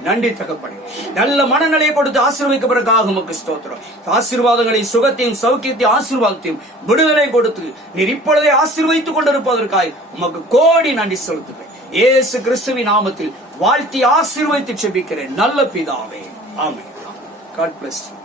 நன்றி தகப்பனே. நல்ல மனநிலையை கொடுத்து ஆசீர்வதிக்கப்படுவதற்காக உமக்கு ஸ்தோத்திரம். ஆசீர்வாதங்களையும் சுகத்தையும் சௌக்கியத்தையும் ஆசீர்வாதத்தையும் விடுதலை கொடுத்து நீர் இப்பொழுதே ஆசீர்வதித்துக் கொண்டிருப்பதற்காக உமக்கு கோடி நன்றி செலுத்துகிறேன். இயேசு கிறிஸ்துவின் நாமத்தில் வாழ்த்தி ஆசீர்வதித்து ஜெபிக்கிறேன் நல்ல பிதாவே. ஆமென். God bless you.